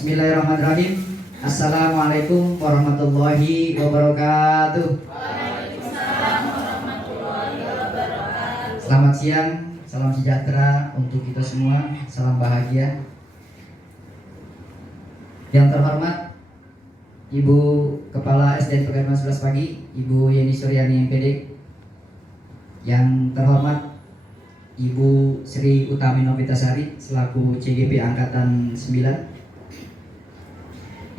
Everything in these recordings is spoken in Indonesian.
Bismillahirrahmanirrahim. Assalamualaikum warahmatullahi wabarakatuh. Selamat siang, salam sejahtera untuk kita semua, salam bahagia. Yang terhormat Ibu Kepala SDN Pegadaian 11 Pagi, Ibu Yeni Suryani MPD. Yang terhormat Ibu Sri Utami Novitasari selaku CGP Angkatan 9.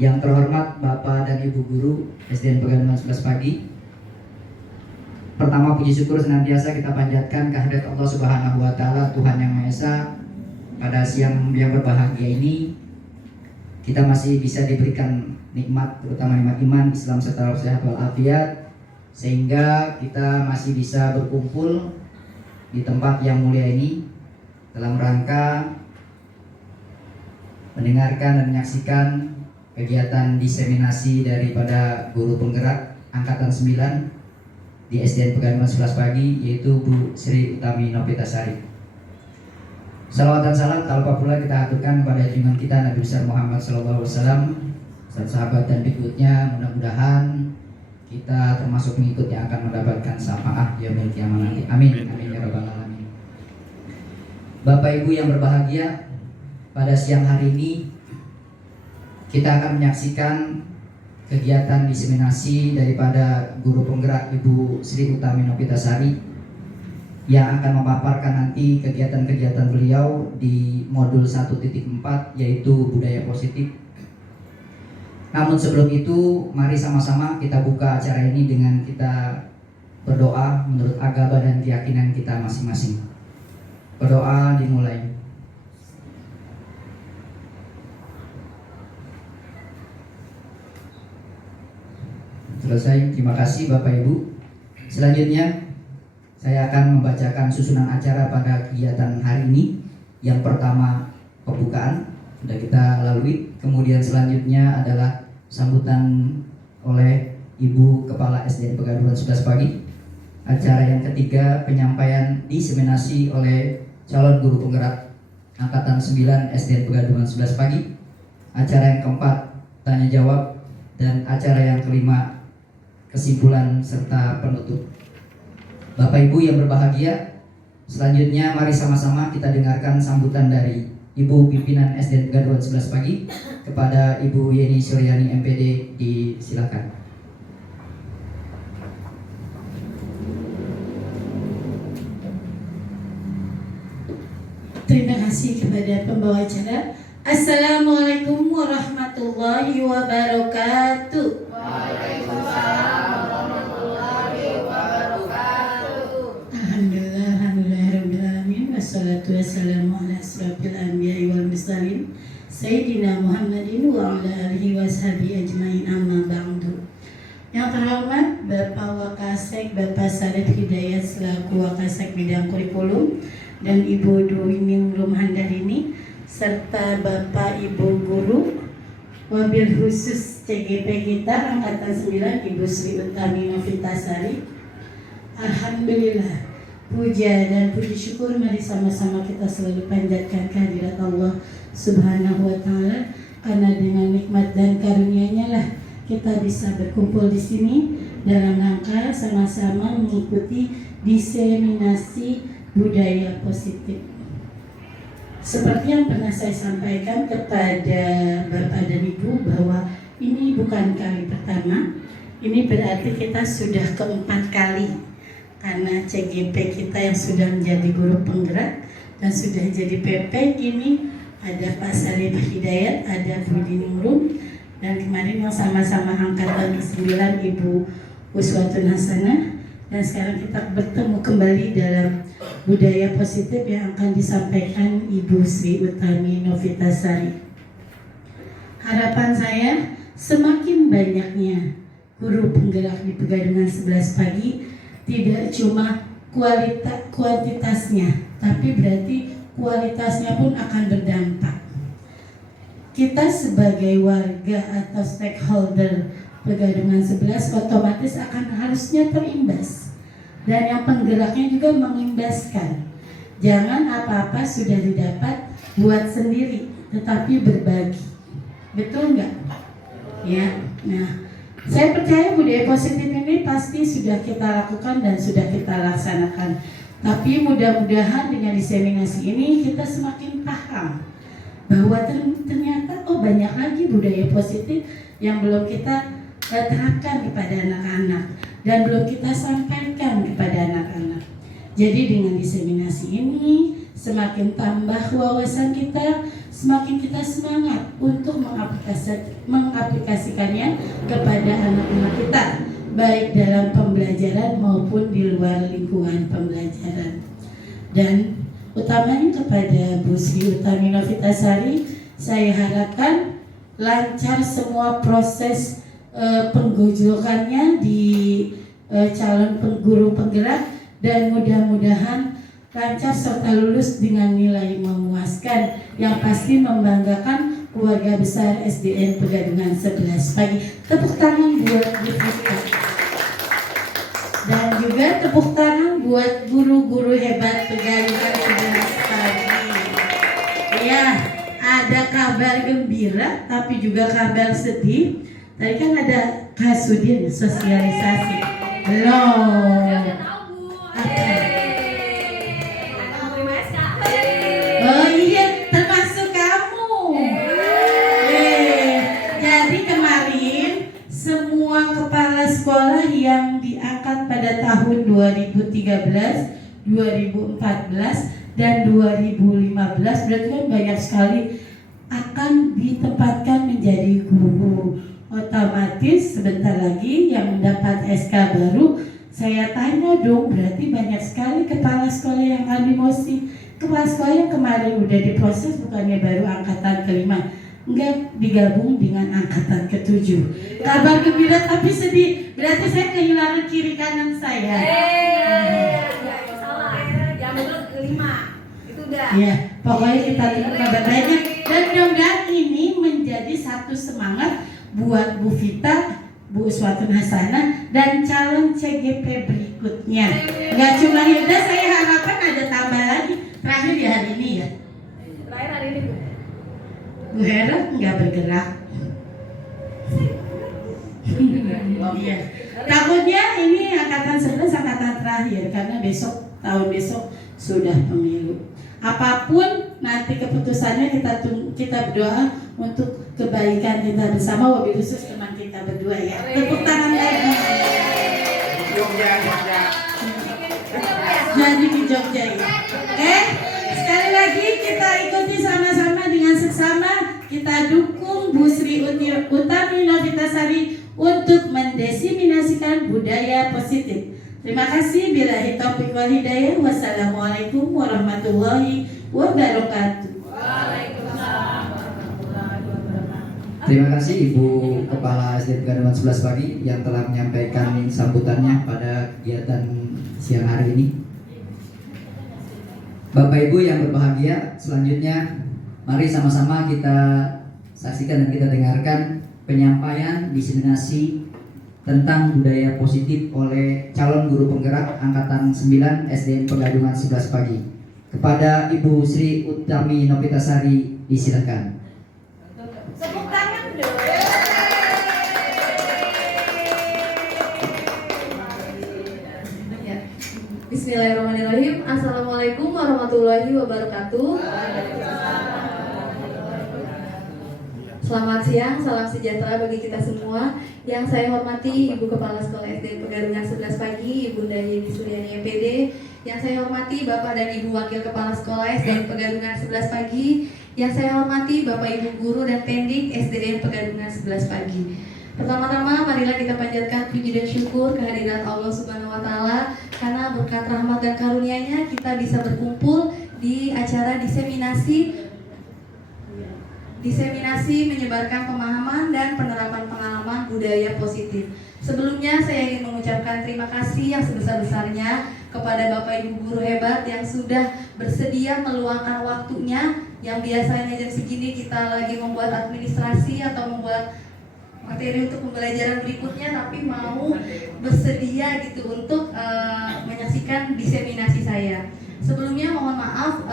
Yang terhormat Bapak dan Ibu Guru SDN Pegadaian 11 Pagi. Pertama, puji syukur senantiasa kita panjatkan kehadirat Allah Subhanahu wa taala, Tuhan yang Maha Esa. Pada siang yang berbahagia ini kita masih bisa diberikan nikmat, terutama nikmat iman, Islam serta sehat walafiat, sehingga kita masih bisa berkumpul di tempat yang mulia ini dalam rangka mendengarkan dan menyaksikan kegiatan diseminasi daripada guru penggerak Angkatan 9 di SDN Pegadaian 11 Pagi, yaitu Bu Sri Utami Novitasari. Salawat dan salam tak lupa pula kita aturkan kepada junjungan kita Nabi besar Muhammad SAW, sahabat dan pengikutnya. Mudah-mudahan kita termasuk pengikut yang akan mendapatkan syafaat yaumil qiyamah nanti. Amin. Amin ya rabbal alamin. Bapak Ibu yang berbahagia, pada siang hari ini kita akan menyaksikan kegiatan diseminasi daripada guru penggerak Ibu Sri Utami Novitasari yang akan memaparkan nanti kegiatan-kegiatan beliau di modul 1.4, yaitu budaya positif. Namun sebelum itu, mari sama-sama kita buka acara ini dengan kita berdoa menurut agama dan keyakinan kita masing-masing. Berdoa dimulai. Selesai, terima kasih Bapak Ibu. Selanjutnya saya akan membacakan susunan acara pada kegiatan hari ini. Yang pertama, pembukaan sudah kita lalui. Kemudian selanjutnya adalah sambutan oleh Ibu Kepala SDN Pegadaian 11 Pagi. Acara yang ketiga, penyampaian diseminasi oleh calon guru penggerak Angkatan 9 SDN Pegadaian 11 Pagi. Acara yang keempat, tanya jawab. Dan acara yang kelima, kesimpulan serta penutup. Bapak Ibu yang berbahagia, selanjutnya mari sama-sama kita dengarkan sambutan dari Ibu Pimpinan SDN Pegadaian 11 Pagi kepada Ibu Yeni Suryani MPD. Disilakan. Terima kasih kepada pembawa acara. Assalamualaikum warahmatullahi wabarakatuh. Waalaikumsalam warahmatullahi wabarakatuh. Alhamdulillahirrahmanirrahim. Wassalatu wassalamu ala asrafil anbiya'i wal mursalin Sayyidina Muhammadin wa ala alihi washabihi ajmain, amma ba'du. Yang terhormat Bapak Wakasek Bapak Sarif Hidayat selaku Wakasek bidang kurikulum, dan Ibu Dwi Ningrum Handarini serta Bapak Ibu Guru, wabil khusus CGP kita Angkatan 9 Ibu Sri Utami Novitasari. Alhamdulillah, puja dan puji syukur mari sama-sama kita selalu panjatkan kehadirat Allah Subhanahu wa taala, karena dengan nikmat dan karunia-Nya lah kita bisa berkumpul di sini dalam rangka sama-sama mengikuti diseminasi budaya positif. Seperti yang pernah saya sampaikan kepada Bapak dan Ibu bahwa ini bukan kali pertama. Ini berarti kita sudah keempat kali, karena CGP kita yang sudah menjadi guru penggerak dan sudah jadi PP ini ada Pak Sarif Hidayat, ada Bu Diningrum, dan kemarin yang sama-sama angkatan 9 Ibu Uswatun Hasanah. Dan sekarang kita bertemu kembali dalam budaya positif yang akan disampaikan Ibu Sri Utami Novitasari. Harapan saya semakin banyaknya guru penggerak di Pegadaian 11 Pagi, tidak cuma kuantitasnya, tapi berarti kualitasnya pun akan berdampak. Kita sebagai warga atau stakeholder Pegadaian 11 otomatis akan harusnya terimbas, dan yang penggeraknya juga mengimbaskan. Jangan apa-apa sudah didapat buat sendiri, tetapi berbagi. Betul nggak? Ya. Nah, saya percaya budaya positif ini pasti sudah kita lakukan dan sudah kita laksanakan. Tapi mudah-mudahan dengan diseminasi ini kita semakin paham bahwa ternyata banyak lagi budaya positif yang belum kita terapkan kepada anak-anak dan belum kita sampaikan kepada anak-anak. Jadi dengan diseminasi ini semakin tambah wawasan kita, semakin kita semangat untuk mengaplikasikannya kepada anak-anak kita, baik dalam pembelajaran maupun di luar lingkungan pembelajaran. Dan utamanya kepada Bu Sri Utami Novitasari, saya harapkan lancar semua proses penggojlokannya di calon guru penggerak, dan mudah-mudahan lancar serta lulus dengan nilai memuaskan yang pasti membanggakan keluarga besar SDN Pegadungan 11 Pagi. Tepuk tangan buat Bu Sri. Dan juga tepuk tangan buat guru-guru hebat Pegadungan 11 Pagi. Ya, ada kabar gembira tapi juga kabar sedih. Tadi kan ada Kasudin sosialisasi. Belum. Oh iya, termasuk kamu. Jadi kemarin semua kepala sekolah yang diangkat pada tahun 2013, 2014, dan 2015, berarti kan banyak sekali akan ditempatkan menjadi guru. Otomatis sebentar lagi yang mendapat SK baru, saya tanya dong, berarti banyak sekali kepala sekolah yang emosi. Kepala sekolah yang kemarin udah diproses bukannya baru angkatan ke-5, enggak, digabung dengan angkatan ke-7. Kabar gembira tapi sedih, berarti saya kehilangan kiri kanan saya. Salah, yang betul ke-5 itu udah. Ya, pokoknya kita terima kabar baiknya, dan mudah-mudahan ini menjadi satu semangat buat Bu Vita, Bu Uswatun Hasanah, dan calon CGP berikutnya. Gak cuma Hilda, saya harapkan ada tambah lagi. Terakhir di hari ini ya. Terakhir hari ini Bu. Bu Hera nggak bergerak. Iya. Takutnya ini angkatan 11 angkatan terakhir karena tahun besok sudah pemilu. Apapun nanti keputusannya kita berdoa untuk kebaikan kita bersama, wabil khusus teman kita berdua ya. Tepuk tangan lagi. Jadi di Jogja ya. Sekali lagi kita ikuti sama-sama dengan seksama, kita dukung Bu Sri Utami Novitasari untuk mendiseminasikan budaya positif. Terima kasih. Billahi taufiq wal hidayah. Wassalamualaikum warahmatullahi wabarakatuh. Waalaikumsalam warahmatullahi wabarakatuh. Terima kasih Ibu Kepala SDN Pegadungan 11 Pagi yang telah menyampaikan sambutannya pada kegiatan siang hari ini. Bapak Ibu yang berbahagia, selanjutnya mari sama-sama kita saksikan dan kita dengarkan penyampaian diseminasi tentang budaya positif oleh calon guru penggerak angkatan 9 SDN Pegadungan 11 Pagi. Kepada Ibu Sri Utami Novitasari, disilakan. Tepuk tangan dong. Bismillahirrahmanirrahim. Assalamualaikum warahmatullahi wabarakatuh. Selamat siang, salam sejahtera bagi kita semua. Yang saya hormati Ibu Kepala Sekolah SDN Pegadungan 11 Pagi, Ibu Yeni Suryani MPD. Yang saya hormati Bapak dan Ibu Wakil Kepala Sekolah SDN Pegadungan 11 Pagi. Yang saya hormati Bapak Ibu Guru dan Pendik SDN Pegadungan 11 Pagi. Pertama-tama marilah kita panjatkan puji dan syukur kehadirat Allah Subhanahu wa taala karena berkat rahmat dan karunia-Nya kita bisa berkumpul di acara diseminasi menyebarkan pemahaman dan penerapan pengalaman budaya positif. Sebelumnya saya ingin mengucapkan terima kasih yang sebesar-besarnya kepada Bapak Ibu guru hebat yang sudah bersedia meluangkan waktunya, yang biasanya jam segini kita lagi membuat administrasi atau membuat materi untuk pembelajaran berikutnya, tapi mau bersedia gitu untuk menyaksikan diseminasi saya. Sebelumnya mohon maaf,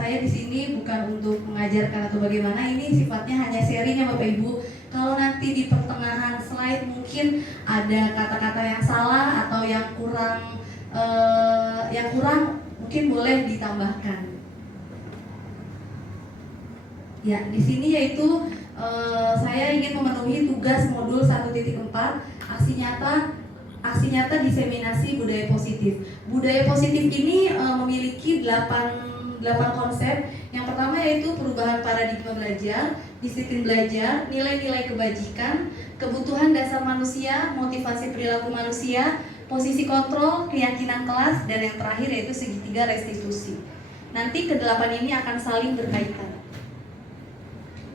saya saya di sini bukan untuk mengajarkan atau bagaimana, ini sifatnya hanya sharing ya Bapak Ibu. Kalau nanti di pertengahan slide mungkin ada kata-kata yang salah atau yang kurang mungkin boleh ditambahkan. Ya, di sini yaitu saya ingin memenuhi tugas modul 1.4 aksi nyata diseminasi budaya positif. Budaya positif ini memiliki 8 konsep. Yang pertama yaitu perubahan paradigma belajar, disiplin belajar, nilai-nilai kebajikan, kebutuhan dasar manusia, motivasi perilaku manusia, posisi kontrol, keyakinan kelas, dan yang terakhir yaitu segitiga restitusi. Nanti ke-8 ini akan saling berkaitan.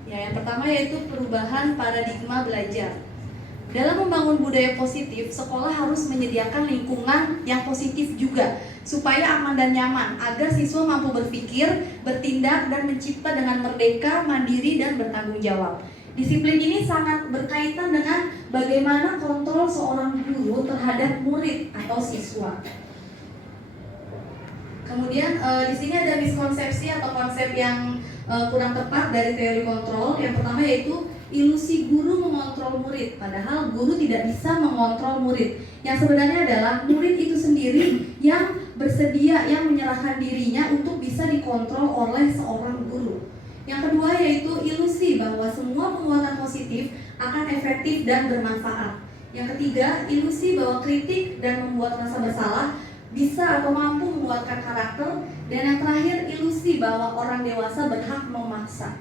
Ya, yang pertama yaitu perubahan paradigma belajar. Dalam membangun budaya positif, sekolah harus menyediakan lingkungan yang positif juga, supaya aman dan nyaman, agar siswa mampu berpikir, bertindak, dan mencipta dengan merdeka, mandiri, dan bertanggung jawab. Disiplin ini sangat berkaitan dengan bagaimana kontrol seorang guru terhadap murid atau siswa. Kemudian di sini ada miskonsepsi atau konsep yang kurang tepat dari teori kontrol. Yang pertama yaitu ilusi guru mengontrol murid, padahal guru tidak bisa mengontrol murid. Yang sebenarnya adalah murid itu sendiri yang bersedia, yang menyerahkan dirinya untuk bisa dikontrol oleh seorang guru. Yang kedua yaitu ilusi bahwa semua penguatan positif akan efektif dan bermanfaat. Yang ketiga, ilusi bahwa kritik dan membuat rasa bersalah bisa atau mampu menguatkan karakter. Dan yang terakhir, ilusi bahwa orang dewasa berhak memaksa.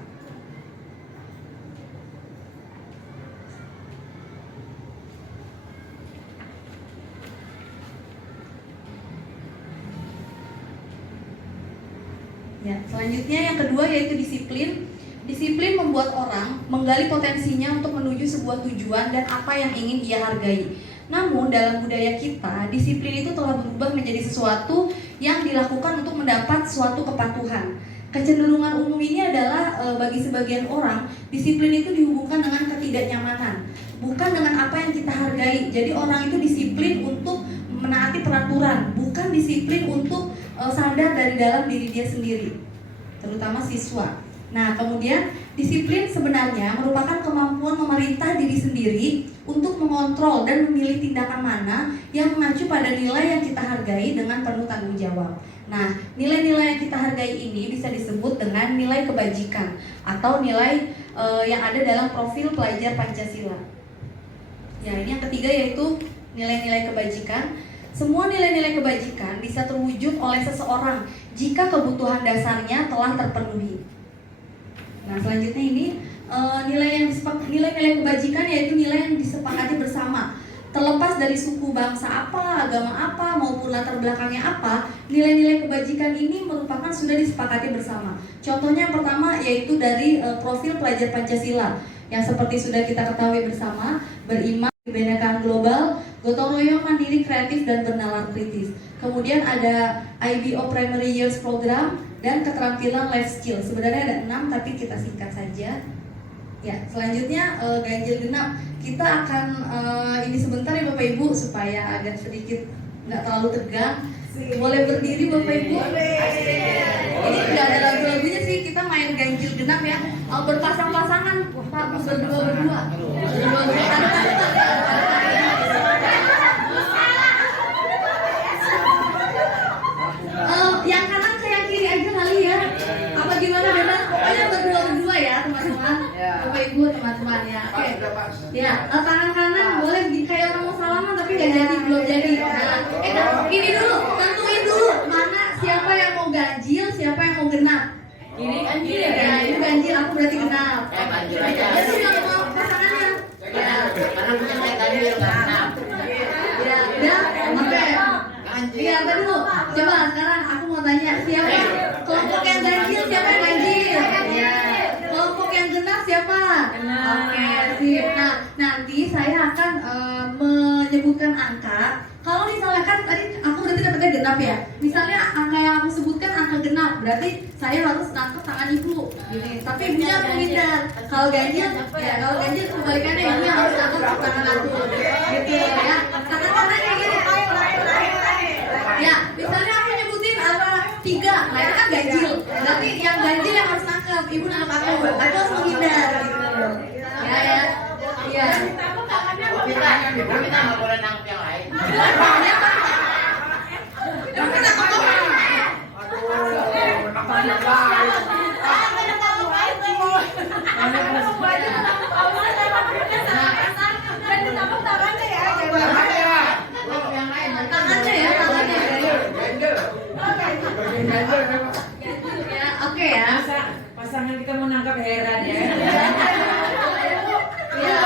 Ya, selanjutnya yang kedua yaitu disiplin. Disiplin membuat orang menggali potensinya untuk menuju sebuah tujuan dan apa yang ingin ia hargai. Namun dalam budaya kita, disiplin itu telah berubah menjadi sesuatu yang dilakukan untuk mendapat suatu kepatuhan. Kecenderungan umum ini adalah bagi sebagian orang, disiplin itu dihubungkan dengan ketidaknyamanan, bukan dengan apa yang kita hargai. Jadi orang itu disiplin untuk menaati peraturan, bukan disiplin untuk sadar dari dalam diri dia sendiri, terutama siswa. Nah, kemudian disiplin sebenarnya merupakan kemampuan memerintah diri sendiri untuk mengontrol dan memilih tindakan mana yang mengacu pada nilai yang kita hargai dengan penuh tanggung jawab. Nah, nilai-nilai yang kita hargai ini bisa disebut dengan nilai kebajikan atau nilai yang ada dalam profil pelajar Pancasila. Ya, ini yang ketiga yaitu nilai-nilai kebajikan. Semua nilai-nilai kebajikan bisa terwujud oleh seseorang jika kebutuhan dasarnya telah terpenuhi. Nah, selanjutnya ini nilai-nilai kebajikan yaitu nilai yang disepakati bersama. Terlepas dari suku bangsa apa, agama apa, maupun latar belakangnya apa, nilai-nilai kebajikan ini merupakan sudah disepakati bersama. Contohnya yang pertama yaitu dari profil pelajar Pancasila yang seperti sudah kita ketahui bersama, beriman, kebinekaan global, gotong royong, mandiri, kreatif, dan bernalar kritis. Kemudian ada IBO Primary Years Program dan keterampilan life skill. Sebenarnya ada 6 tapi kita singkat saja. Ya, selanjutnya ganjil genap. Kita akan ini sebentar ya Bapak Ibu supaya agak sedikit nggak terlalu tegang. Boleh berdiri Bapak Ibu? Ini nggak ada lagu-lagunya sih, kita main ganjil genap ya. Berpasang-pasangan, Pak, berdua-berdua. Yang kanan ke yang kiri aja kali ya. Apa gimana bebas? Pokoknya berdua-berdua ya teman-teman. Bapak Ibu teman-teman ya. Oke. Ya, tangan kanan boleh kayak orang mau salaman tapi nggak jadi, belum jadi. Nah, ini dulu, tentuin dulu mana siapa yang mau ganjil, siapa yang mau genap. Ini ganjil ya? Ya, ini ganjil, aku berarti genap. Ganjil aja. Jadi yang mau pasangannya. Ya, Karena punya saya ganjil genap. ya, udah, oke. Iya, apa dulu? Coba sekarang aku mau tanya, siapa kelompok yang ganjil, siapa yang ganjil? Ya. Kelompok yang genap siapa? Oke, sip. Nah, nanti saya akan menyebutkan angka. Kalau misalnya kan tadi aku berarti dapetnya genap ya. Misalnya angka yang aku sebutkan angka genap, berarti saya harus nangkep tangan ibu. Gini. Tapi ibunya menghindar. Kalau ganjil, ya kalau ganjil kebalikannya ibunya harus nangkep tangan aku. Gitu ya. Tangan-tangan kayak gini. Ya, misalnya aku nyebutin angka 3, nah itu kan ganjil. Berarti yang ibu nangkap aku harus menghindar gitu. Ya. Iya. Kita nggak boleh nangkep yang lain. Tangannya ya. Ya, oke ya. Pasangan kita mau nangkap heran ya. Ya.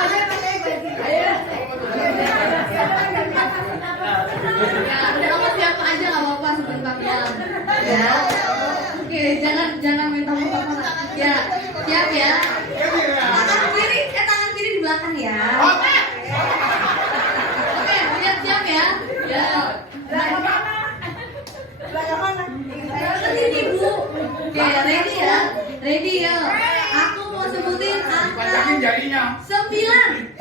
Ya, udah kamu siapa aja nggak apa-apa sebentar ya. Ya. Oke, jangan minta maaf. Ya, siap ya. Tangan kiri di belakang ya. Oke, siap ya. Ya. Ini Bu. Oke, ready ya. Ready ya. Aku mau sebutin angka 9.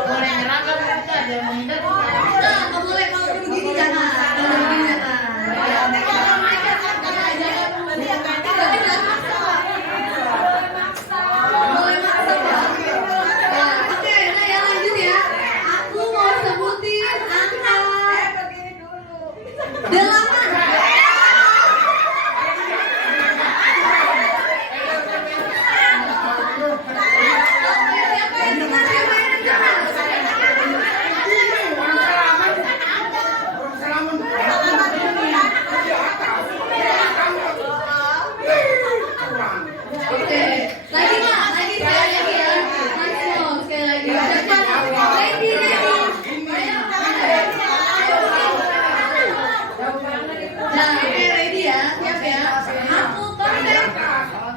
Boleh nyerang kan kita ada yang menghindar. Nggak boleh kalau begini jangan. Kalau begini jangan. Boleh maksa ya. Oke, nah ya lanjut ya. Aku mau sebutin angka 8. Oke, lagi Pak, lagi sekali lagi ya. Langsung sekali lagi. Ready. Nah, oke ready ya, siap ya. Aku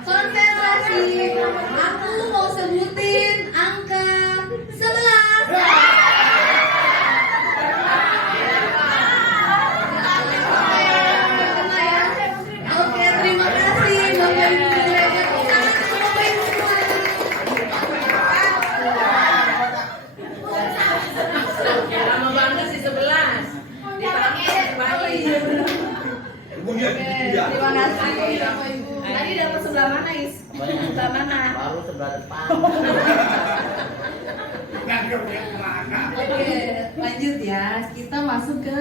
konsentrasi. Aku mau sebutin angka 11. Oke, terima kasih Bapak Ibu derajat tangan untuk Bapak Ibu semua. Lama banget sih 11. Dipakai balik. Oke, terima kasih Bapak Ibu. Tadi dapat sebelah mana, Is? Sebelah mana? Baru sebelah depan. Oke, lanjut ya. Kita masuk ke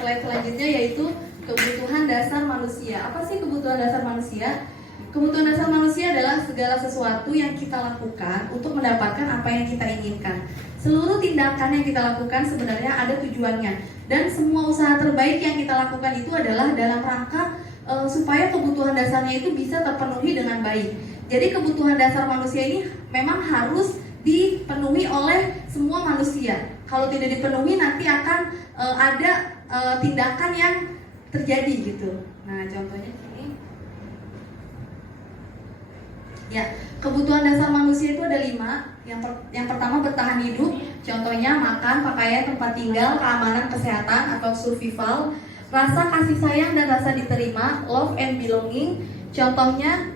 slide selanjutnya yaitu kebutuhan dasar manusia. Apa sih kebutuhan dasar manusia? Kebutuhan dasar manusia adalah segala sesuatu yang kita lakukan untuk mendapatkan apa yang kita inginkan. Seluruh tindakan yang kita lakukan sebenarnya ada tujuannya. Dan semua usaha terbaik yang kita lakukan itu adalah dalam rangka supaya kebutuhan dasarnya itu bisa terpenuhi dengan baik. Jadi kebutuhan dasar manusia ini memang harus dipenuhi oleh semua manusia. Kalau tidak dipenuhi nanti akan ada tindakan yang terjadi gitu. Nah, contohnya sini. Ya, kebutuhan dasar manusia itu ada 5. Yang pertama bertahan hidup, contohnya makan, pakaian, tempat tinggal, keamanan, kesehatan atau survival. Rasa kasih sayang dan rasa diterima, love and belonging. Contohnya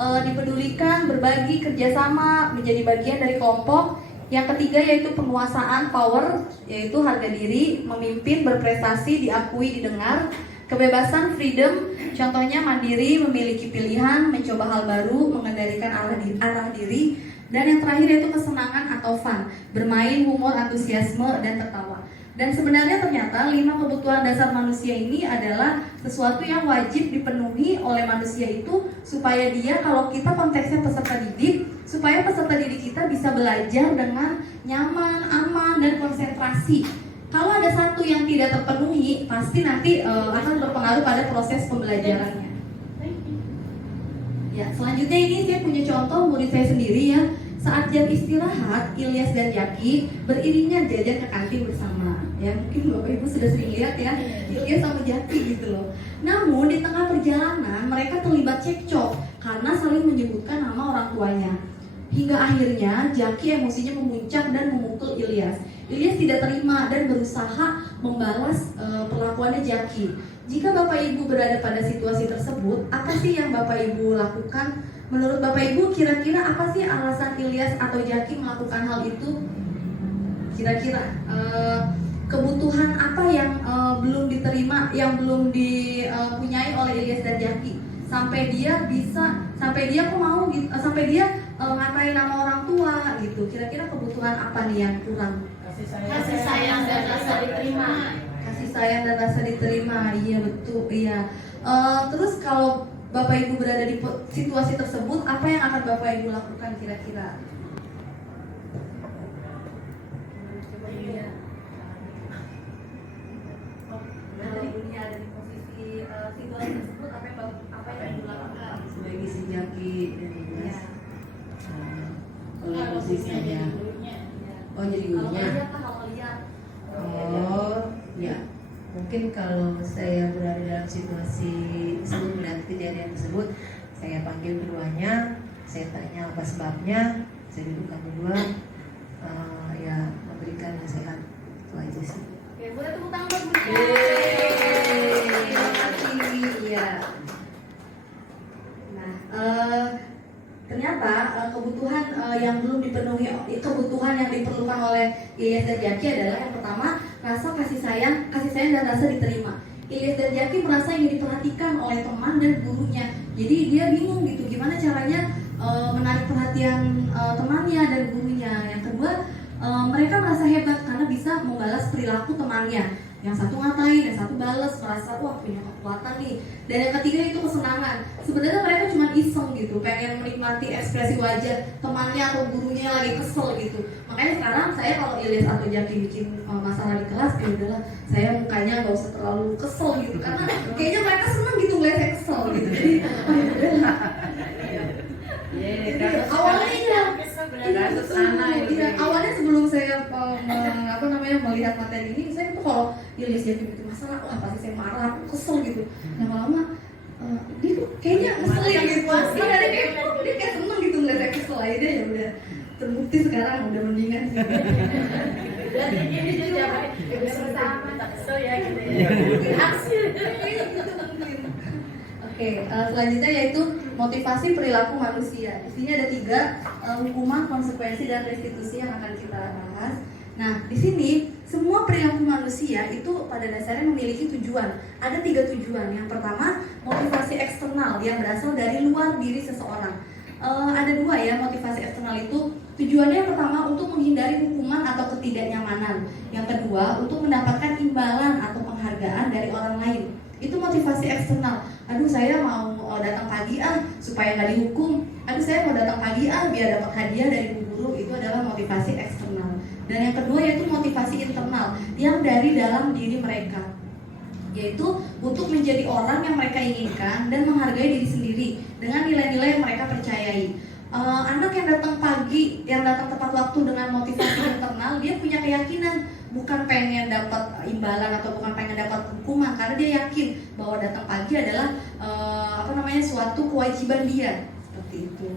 dipedulikan, berbagi, kerjasama, menjadi bagian dari kelompok. Yang ketiga yaitu penguasaan, power, yaitu harga diri, memimpin, berprestasi, diakui, didengar. Kebebasan, freedom, contohnya mandiri, memiliki pilihan, mencoba hal baru, mengendalikan arah diri. Dan yang terakhir yaitu kesenangan atau fun, bermain, humor, antusiasme, dan tertawa. Dan sebenarnya ternyata 5 kebutuhan dasar manusia ini adalah sesuatu yang wajib dipenuhi oleh manusia itu supaya dia, kalau kita konteksnya peserta didik, supaya peserta didik kita bisa belajar dengan nyaman, aman, dan konsentrasi. Kalau ada satu yang tidak terpenuhi, pasti nanti akan berpengaruh pada proses pembelajarannya. Ya, selanjutnya ini saya punya contoh murid saya sendiri ya. Saat jam istirahat, Ilyas dan Jaki beriringan jajan ke kantin bersama. Ya, mungkin Bapak Ibu sudah sering lihat ya, Ilyas sama Jaki gitu loh. Namun di tengah perjalanan mereka terlibat cekcok karena saling menyebutkan nama orang tuanya. Hingga akhirnya Jaki emosinya memuncak dan memukul Ilyas. Ilyas tidak terima dan berusaha membalas perlakuannya oleh Jaki. Jika Bapak Ibu berada pada situasi tersebut, apa sih yang Bapak Ibu lakukan? Menurut Bapak Ibu, kira-kira apa sih alasan Ilyas atau Jaki melakukan hal itu? Kira-kira kebutuhan apa yang belum diterima, yang belum dipunyai oleh Ilyas dan Jaki, sampai dia ngatain nama orang tua gitu. Kira-kira kebutuhan apa nih yang kurang? Kasih sayang dan rasa diterima. Kasih sayang dan rasa diterima, iya betul, iya. Terus kalau Bapak Ibu berada di situasi tersebut, apa yang akan Bapak Ibu lakukan kira-kira? Kalau Ibunya ada di posisi situasi tersebut, apa yang Ibu lakukan? Sebagai si Jaki dan Ilyas. Ya. Kalau posisinya, oh jadi Kalau gurunya. lihat kan, kalau lihat. Oh ya, mungkin kalau saya berada dalam situasi tersebut dan kejadian tersebut, saya panggil keduanya, saya tanya apa sebabnya, saya dudukkan berdua, ya memberikan nasihat, itu aja sih. Oke, boleh tepuk tangan buat Bu. Iya. Nah, ternyata kebutuhan yang belum dipenuhi, kebutuhan yang diperlukan oleh Ilyas dan Jaki adalah yang pertama, rasa kasih sayang dan rasa diterima. Ilyas dan Jaki merasa ingin diperhatikan oleh teman dan gurunya. Jadi dia bingung gitu, gimana caranya menarik perhatian temannya dan gurunya. Yang kedua, mereka merasa hebat karena bisa membalas perilaku temannya. Yang satu ngatain, yang satu balas, merasa wah punya kekuatan nih. Dan yang ketiga itu kesenangan. Sebenarnya mereka cuma iseng gitu, pengen menikmati ekspresi wajah temannya atau gurunya lagi kesel gitu. Makanya sekarang saya kalau Ilyas atau Jaki bikin masalah di kelas, ya udahlah, saya mukanya nggak usah terlalu kesel gitu, karena kayaknya mereka seneng gitu ngeliat saya kesel gitu. Jadi awalnya sebelum saya melihat materi ini, saya tuh kalau Ilyas Jaki bikin masalah, wah pasti saya marah, aku kesel gitu. Lama-lama dia tuh kayaknya ngeselin gitu. Dia kayak seneng gitu ngeliat saya kesel aja deh, ya udah terbukti sekarang udah mendingan sih. Dan ini juga bersama tak kesel ya gitu ya. Hasil. Oke, selanjutnya yaitu motivasi perilaku manusia. Di sini ada 3 hukuman, konsekuensi, dan restitusi yang akan kita bahas. Nah, di sini semua perilaku manusia itu pada dasarnya memiliki tujuan. Ada 3 tujuan. Yang pertama, motivasi eksternal yang berasal dari luar diri seseorang. Ada 2 ya motivasi eksternal itu. Tujuannya yang pertama untuk menghindari hukuman atau ketidaknyamanan. Yang kedua, untuk mendapatkan imbalan atau penghargaan dari orang lain. Itu motivasi eksternal. Aduh, saya mau datang pagi supaya nggak dihukum. Aduh, saya mau datang pagi biar dapat hadiah dari bu guru. Itu adalah motivasi eksternal. Dan yang kedua yaitu motivasi internal yang dari dalam diri mereka, yaitu untuk menjadi orang yang mereka inginkan dan menghargai diri sendiri dengan nilai-nilai yang mereka percayai. Anak yang datang pagi, yang datang tepat waktu dengan motivasi internal, dia punya keyakinan, bukan pengen dapat imbalan atau bukan pengen dapat hukuman, karena dia yakin bahwa datang pagi adalah suatu kewajiban dia, seperti itu.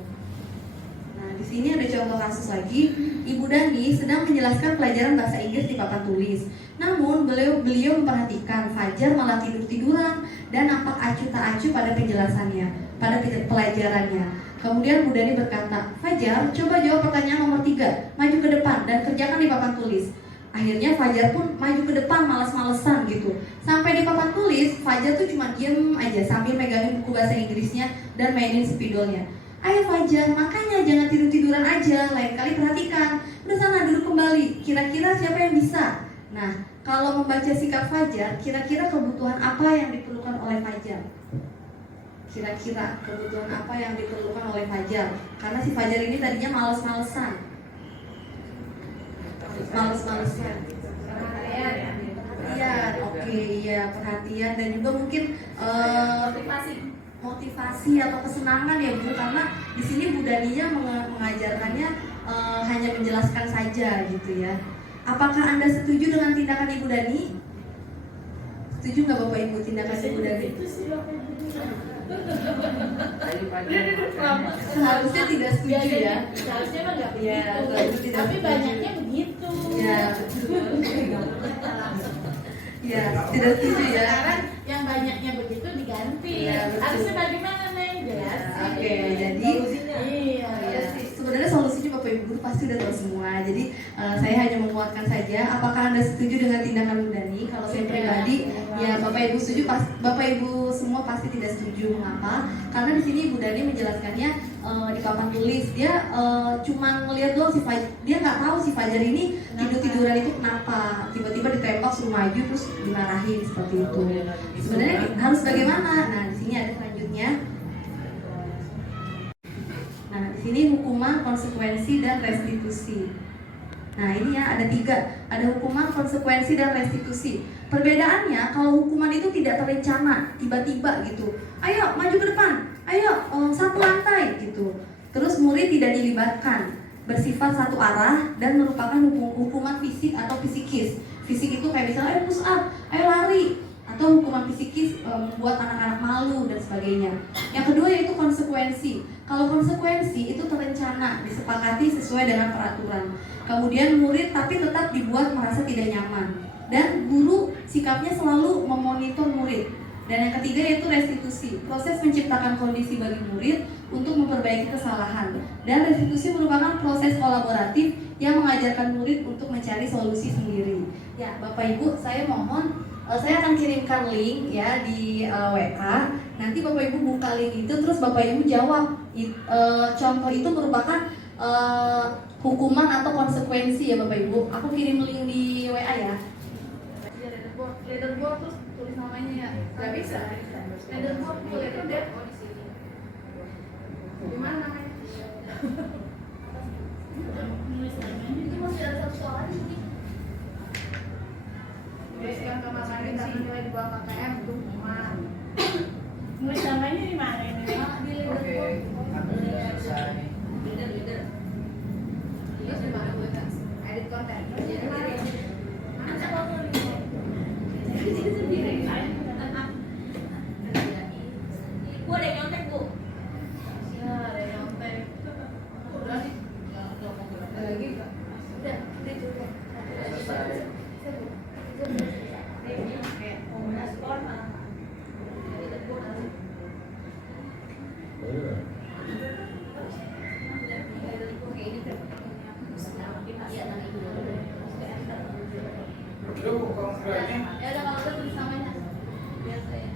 Nah, di sini ada contoh kasus lagi. Ibu Dani sedang menjelaskan pelajaran bahasa Inggris di papan tulis. Namun beliau memperhatikan Fajar malah tidur-tiduran dan nampak acuh tak acuh pada penjelasannya, pada pelajarannya. Kemudian Bu Dani berkata, Fajar, coba jawab pertanyaan nomor 3, maju ke depan dan kerjakan di papan tulis. Akhirnya Fajar pun maju ke depan malas-malesan gitu. Sampai di papan tulis, Fajar tuh cuma diem aja sambil megangin buku bahasa Inggrisnya dan mainin spidolnya. Ayo Fajar, makanya jangan tidur-tiduran aja, lain kali perhatikan. Udah sana duduk kembali, kira-kira siapa yang bisa? Nah, kalau membaca sikap Fajar, kira-kira kebutuhan apa yang diperlukan oleh Fajar? Kira-kira kebutuhan apa yang diperlukan oleh Fajar? Karena si Fajar ini tadinya males-malesan. Males-malesan. Perhatian, oke, iya perhatian dan juga mungkin motivasi atau kesenangan ya Bu, karena di sini Bu Daninya mengajarkannya hanya menjelaskan saja gitu ya. Apakah Anda setuju dengan tindakan Ibu Dani? Setuju nggak Bapak Ibu tindakan Ibu Dani? Seharusnya tidak setuju ya. Seharusnya mah nggak Ya, begitu. seharusnya tidak Tapi setuju. banyaknya begitu. Ya, betul. Ya, tidak setuju ya. Sekarang yang banyaknya begitu diganti. Iya, betul. Harusnya bagaimana Neng? Jelas. Oke, jadi Iya. sebenarnya solusinya Bapak Ibu guru pasti udah tahu semua. Jadi saya hanya menguatkan saja. Apakah Anda setuju dengan tindakan Bu Dani? Kalau saya pribadi, ya Bapak Ibu setuju. Bapak Ibu semua pasti tidak setuju. Mengapa? Karena di sini Bu Dani menjelaskannya di papan tulis dia cuma ngelihat doang si Fajar. Dia nggak tahu si Fajar ini tiduran itu kenapa. Tiba-tiba ditembak suruh maju terus dimarahin seperti itu. Sebenarnya harus bagaimana? Nah di sini ada selanjutnya. Nah, di sini hukuman, konsekuensi, dan restitusi. Nah, ini ya ada 3. Ada hukuman, konsekuensi, dan restitusi. Perbedaannya, kalau hukuman itu tidak terencana, tiba-tiba gitu. Ayo, maju ke depan. Ayo, satu lantai gitu. Terus murid tidak dilibatkan, bersifat satu arah, dan merupakan hukuman fisik atau psikis. Fisik itu kayak misalnya, ayo push up, ayo lari. Atau hukuman psikis membuat anak-anak malu dan sebagainya. Yang kedua yaitu konsekuensi. Kalau konsekuensi itu terencana, disepakati sesuai dengan peraturan. Kemudian murid tapi tetap dibuat merasa tidak nyaman. Dan guru sikapnya selalu memonitor murid. Dan yang ketiga yaitu restitusi. Proses menciptakan kondisi bagi murid untuk memperbaiki kesalahan. Dan restitusi merupakan proses kolaboratif yang mengajarkan murid untuk mencari solusi sendiri. Ya, Bapak Ibu, saya mohon saya akan kirimkan link ya di WA. Nanti Bapak Ibu buka link itu terus Bapak Ibu jawab. Contoh itu merupakan hukuman atau konsekuensi ya Bapak Ibu. Aku kirim link di WA ya. Leaderboard terus tulis namanya ya. Gak bisa. Leaderboard tuh leaderboard. Gimana namanya? Itu masih ada satu soal lagi. Yang kamar mandi tapi nilai di bawah KKM untuk hukuman. Nulis namanya di mana ini? Di leaderboard. Leader. Terus di mana Bu? Edit konten. Mana kalau sendiri. Bu ada yang nyontek Bu. Ya ada yang nyontek. Udah nih. Ada lagi nggak? Udah cukup. Ya udah kalau udah tulis namanya. Biar saya.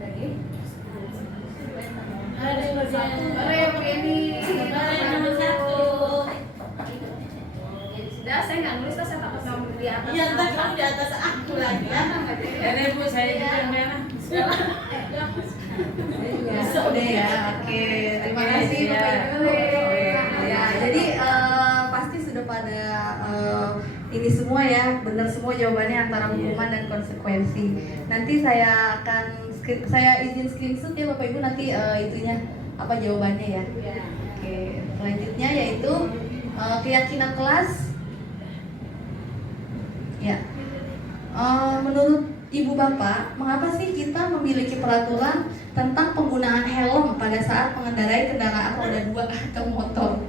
Lagi. Ada yang nomor 1. Ada yang ini. Ada yang nomor 1. Sudah, saya nggak nulis, saya takut kamu di atas. Iya, ntar kamu di atas aku lagi ya. Jadi Bu, saya juga yang merah. Besok deh ya. Oke, terima kasih Bapak Ibu. Ya, jadi pasti sudah pada ini semua ya, benar semua jawabannya antara hukuman dan konsekuensi. Nanti saya akan izin screenshot ya Bapak Ibu nanti itunya apa jawabannya ya. Oke, selanjutnya yaitu keyakinan kelas. Ya. Menurut Ibu Bapak, mengapa sih kita memiliki peraturan tentang penggunaan helm pada saat mengendarai kendaraan roda 2 atau motor?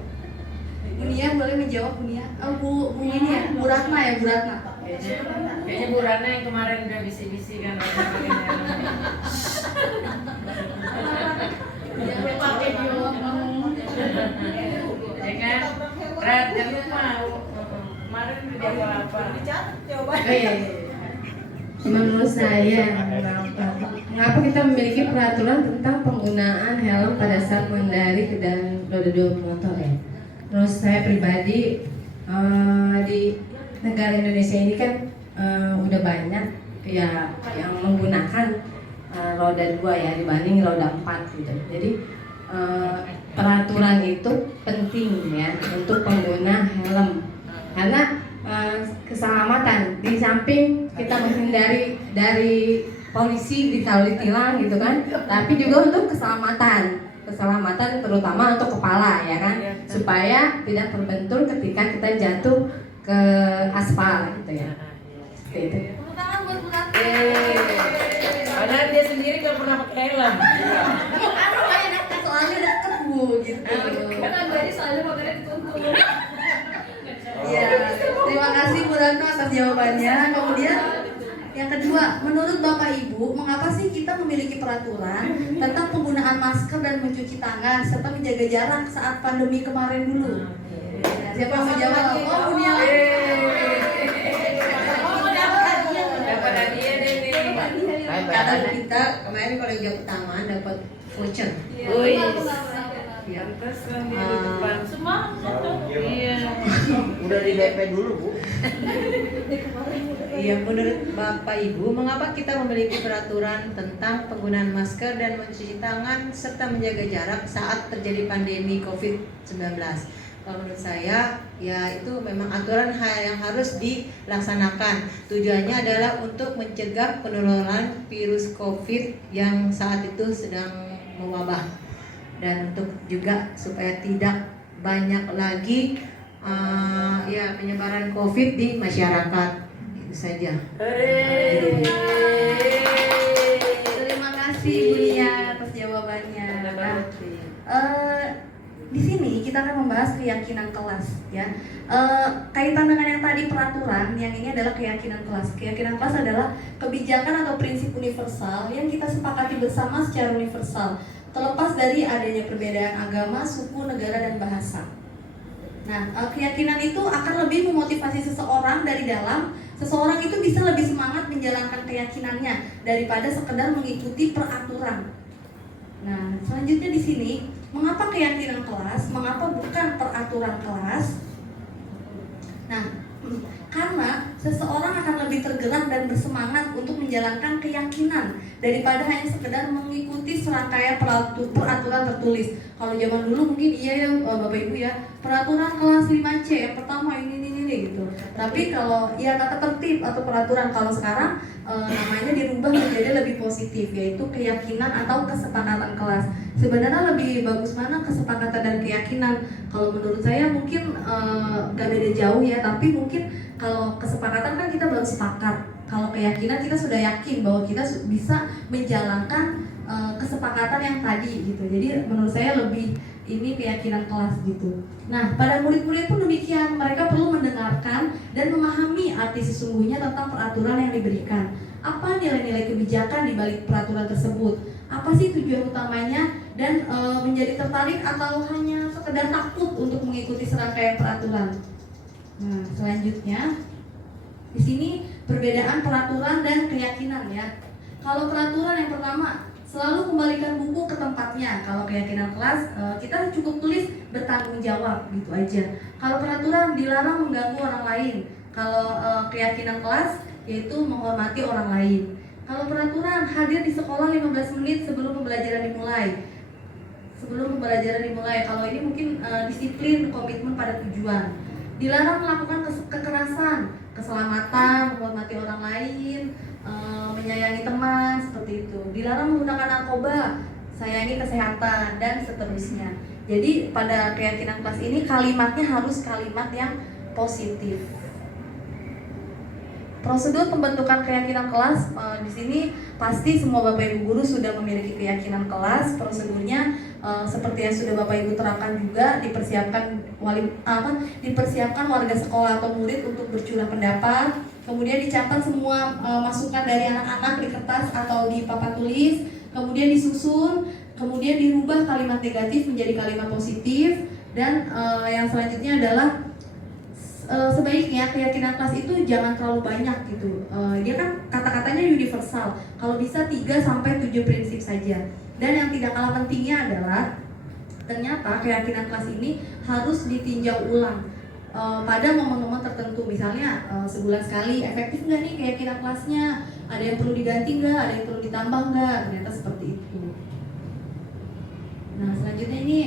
Bu Nia boleh menjawab Bu Nia? Bu ini ya, Bu Ratna ya, Bu Ratna. Kayaknya Bu Rana yang kemarin udah bisi-bisi kan. Jangan pakai jawab. Ya kan? Rat, jangan lupa. Kemarin udah jawab apa? Menurut saya, mengapa kita memiliki peraturan tentang penggunaan helm pada saat mengendarai kendaraan roda 2 motor ya? Menurut saya pribadi di negara Indonesia ini kan udah banyak ya yang menggunakan roda 2 ya dibanding roda 4 gitu. Jadi peraturan itu penting ya untuk pengguna helm karena keselamatan di samping kita menghindari dari polisi ditilang gitu kan, tapi juga untuk keselamatan terutama untuk kepala ya kan, supaya tidak terbentur ketika kita jatuh ke aspal gitu ya. Seperti itu. Tepuk tangan buat Bu Ratna. Padahal dia sendiri nggak pernah pakai helm. Soalnya deket Bu gitu. Bukan, jadi soalnya motornya dituntun. Iya. Terima kasih Bu Ratno atas jawabannya. Kemudian yang kedua, menurut Bapak Ibu, mengapa sih kita memiliki peraturan tentang penggunaan masker dan mencuci tangan serta menjaga jarak saat pandemi kemarin dulu? Siapa yang mau jawab? Oh, Bu Nia. Dapat hadiah deh nih. Karena kita kemarin kalau jawab pertama dapat voucher. Wih. Ya. Pantesan di depan. Semangat tuh. Iya. Udah di DP dulu, Bu. Iya, menurut Bapak Ibu, mengapa kita memiliki peraturan tentang penggunaan masker dan mencuci tangan serta menjaga jarak saat terjadi pandemi COVID-19? Kalau menurut saya, ya itu memang aturan yang harus dilaksanakan. Tujuannya adalah untuk mencegah penularan virus COVID yang saat itu sedang mewabah, dan untuk juga supaya tidak banyak lagi ya penyebaran COVID di masyarakat. Itu saja. Terima kasih Bu Nia atas jawabannya. Nah, di sini kita akan membahas keyakinan kelas, ya. Kaitan dengan yang tadi peraturan, yang ini adalah keyakinan kelas. Keyakinan kelas adalah kebijakan atau prinsip universal yang kita sepakati bersama secara universal, terlepas dari adanya perbedaan agama, suku, negara, dan bahasa. Nah, keyakinan itu akan lebih memotivasi seseorang dari dalam. Seseorang itu bisa lebih semangat menjalankan keyakinannya daripada sekedar mengikuti peraturan. Nah, selanjutnya di sini, mengapa keyakinan kelas? Mengapa bukan peraturan kelas? Nah, karena seseorang akan lebih tergerak dan bersemangat untuk menjalankan keyakinan daripada hanya sekedar mengikuti serangkaian peraturan tertulis. Kalau zaman dulu mungkin iya ya Bapak Ibu ya, peraturan kelas 5C yang pertama ini gitu. Tapi kalau ya tata tertib atau peraturan, kalau sekarang namanya dirubah menjadi lebih positif, yaitu keyakinan atau kesepakatan kelas. Sebenarnya lebih bagus mana kesepakatan dan keyakinan? Kalau menurut saya mungkin gak beda jauh ya, tapi mungkin kalau kesepakatan kan kita baru sepakat. Kalau keyakinan kita sudah yakin bahwa kita bisa menjalankan kesepakatan yang tadi gitu. Jadi menurut saya lebih ini keyakinan kelas gitu. Nah, pada murid-murid pun demikian, mereka perlu mendengarkan dan memahami arti sesungguhnya tentang peraturan yang diberikan. Apa nilai-nilai kebijakan di balik peraturan tersebut? Apa sih tujuan utamanya? Dan menjadi tertarik atau hanya sekedar takut untuk mengikuti serangkaian peraturan? Nah, selanjutnya di sini perbedaan peraturan dan keyakinan ya. Kalau peraturan yang pertama, selalu kembalikan buku ke tempatnya. Kalau keyakinan kelas, kita cukup tulis bertanggung jawab gitu aja. Kalau peraturan, dilarang mengganggu orang lain. Kalau keyakinan kelas, yaitu menghormati orang lain. Kalau peraturan, hadir di sekolah 15 menit sebelum pembelajaran dimulai. Kalau ini mungkin disiplin, komitmen pada tujuan. Dilarang melakukan kekerasan, keselamatan, menghormati orang lain, menyayangi teman, seperti itu. Dilarang menggunakan narkoba, sayangi kesehatan, dan seterusnya. Jadi pada keyakinan kelas ini kalimatnya harus kalimat yang positif. Prosedur pembentukan keyakinan kelas, di sini pasti semua Bapak Ibu guru sudah memiliki keyakinan kelas. Prosedurnya seperti yang sudah Bapak Ibu terangkan juga, dipersiapkan warga sekolah atau murid untuk bercurah pendapat. Kemudian dicatat semua masukan dari anak-anak di kertas atau di papan tulis. Kemudian disusun, kemudian dirubah kalimat negatif menjadi kalimat positif. Dan yang selanjutnya adalah sebaiknya keyakinan kelas itu jangan terlalu banyak gitu. Dia kan kata-katanya universal. Kalau bisa 3-7 prinsip saja. Dan yang tidak kalah pentingnya adalah ternyata keyakinan kelas ini harus ditinjau ulang pada momen-momen tertentu. Misalnya sebulan sekali, efektif nggak nih keyakinan kelasnya? Ada yang perlu diganti nggak? Ada yang perlu ditambah nggak? Ternyata seperti itu. Nah, selanjutnya ini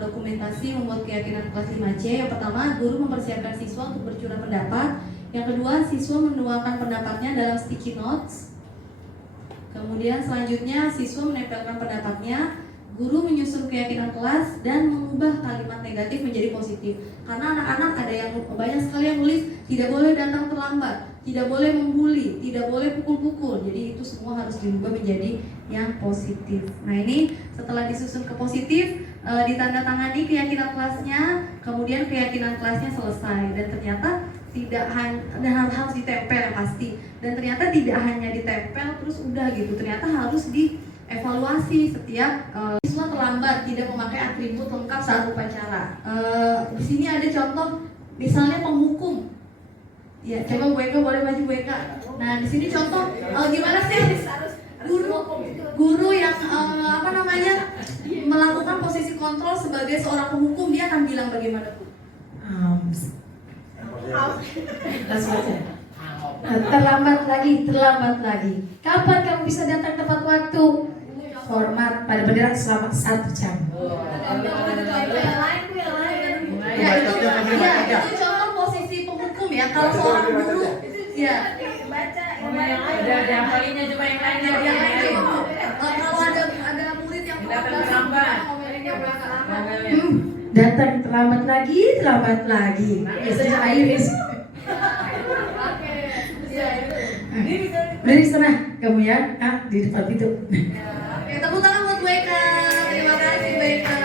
dokumentasi membuat keyakinan kelas 5C. Yang pertama, guru mempersiapkan siswa untuk bercurah pendapat. Yang kedua, siswa menuangkan pendapatnya dalam sticky notes. Kemudian selanjutnya, siswa menempelkan pendapatnya. Guru menyusun keyakinan kelas dan mengubah kalimat negatif menjadi positif. Karena anak-anak ada yang banyak sekali yang nulis tidak boleh datang terlambat, tidak boleh membuli, tidak boleh pukul-pukul. Jadi itu semua harus dirubah menjadi yang positif. Nah, ini setelah disusun ke positif, ditandatangani keyakinan kelasnya, kemudian keyakinan kelasnya selesai. Dan ternyata tidak hanya harus ditempel yang pasti, dan ternyata tidak hanya ditempel terus udah gitu, ternyata harus dievaluasi setiap siswa terlambat tidak memakai atribut lengkap saat upacara. Di sini ada contoh misalnya penghukum. Ya, coba Bu Eka boleh maju Bu Eka. Nah, di sini contoh gimana sih guru yang melakukan posisi kontrol sebagai seorang penghukum, dia akan bilang bagaimana Bu? Terlambat lagi. Kapan kamu bisa datang tepat waktu? Hormat pada bendera selama 1 jam. Ya, itu contoh posisi penghukum ya. Kalau seorang guru, ya. Ada hafalinya cuma yang lain Kalau ada murid yang Datang terlambat lagi. Biasanya Iris. Berdiri setengah kamu ya, di depan pintu. Oke, tepuk tangan buat Bu Eka. Terima kasih Bu Eka.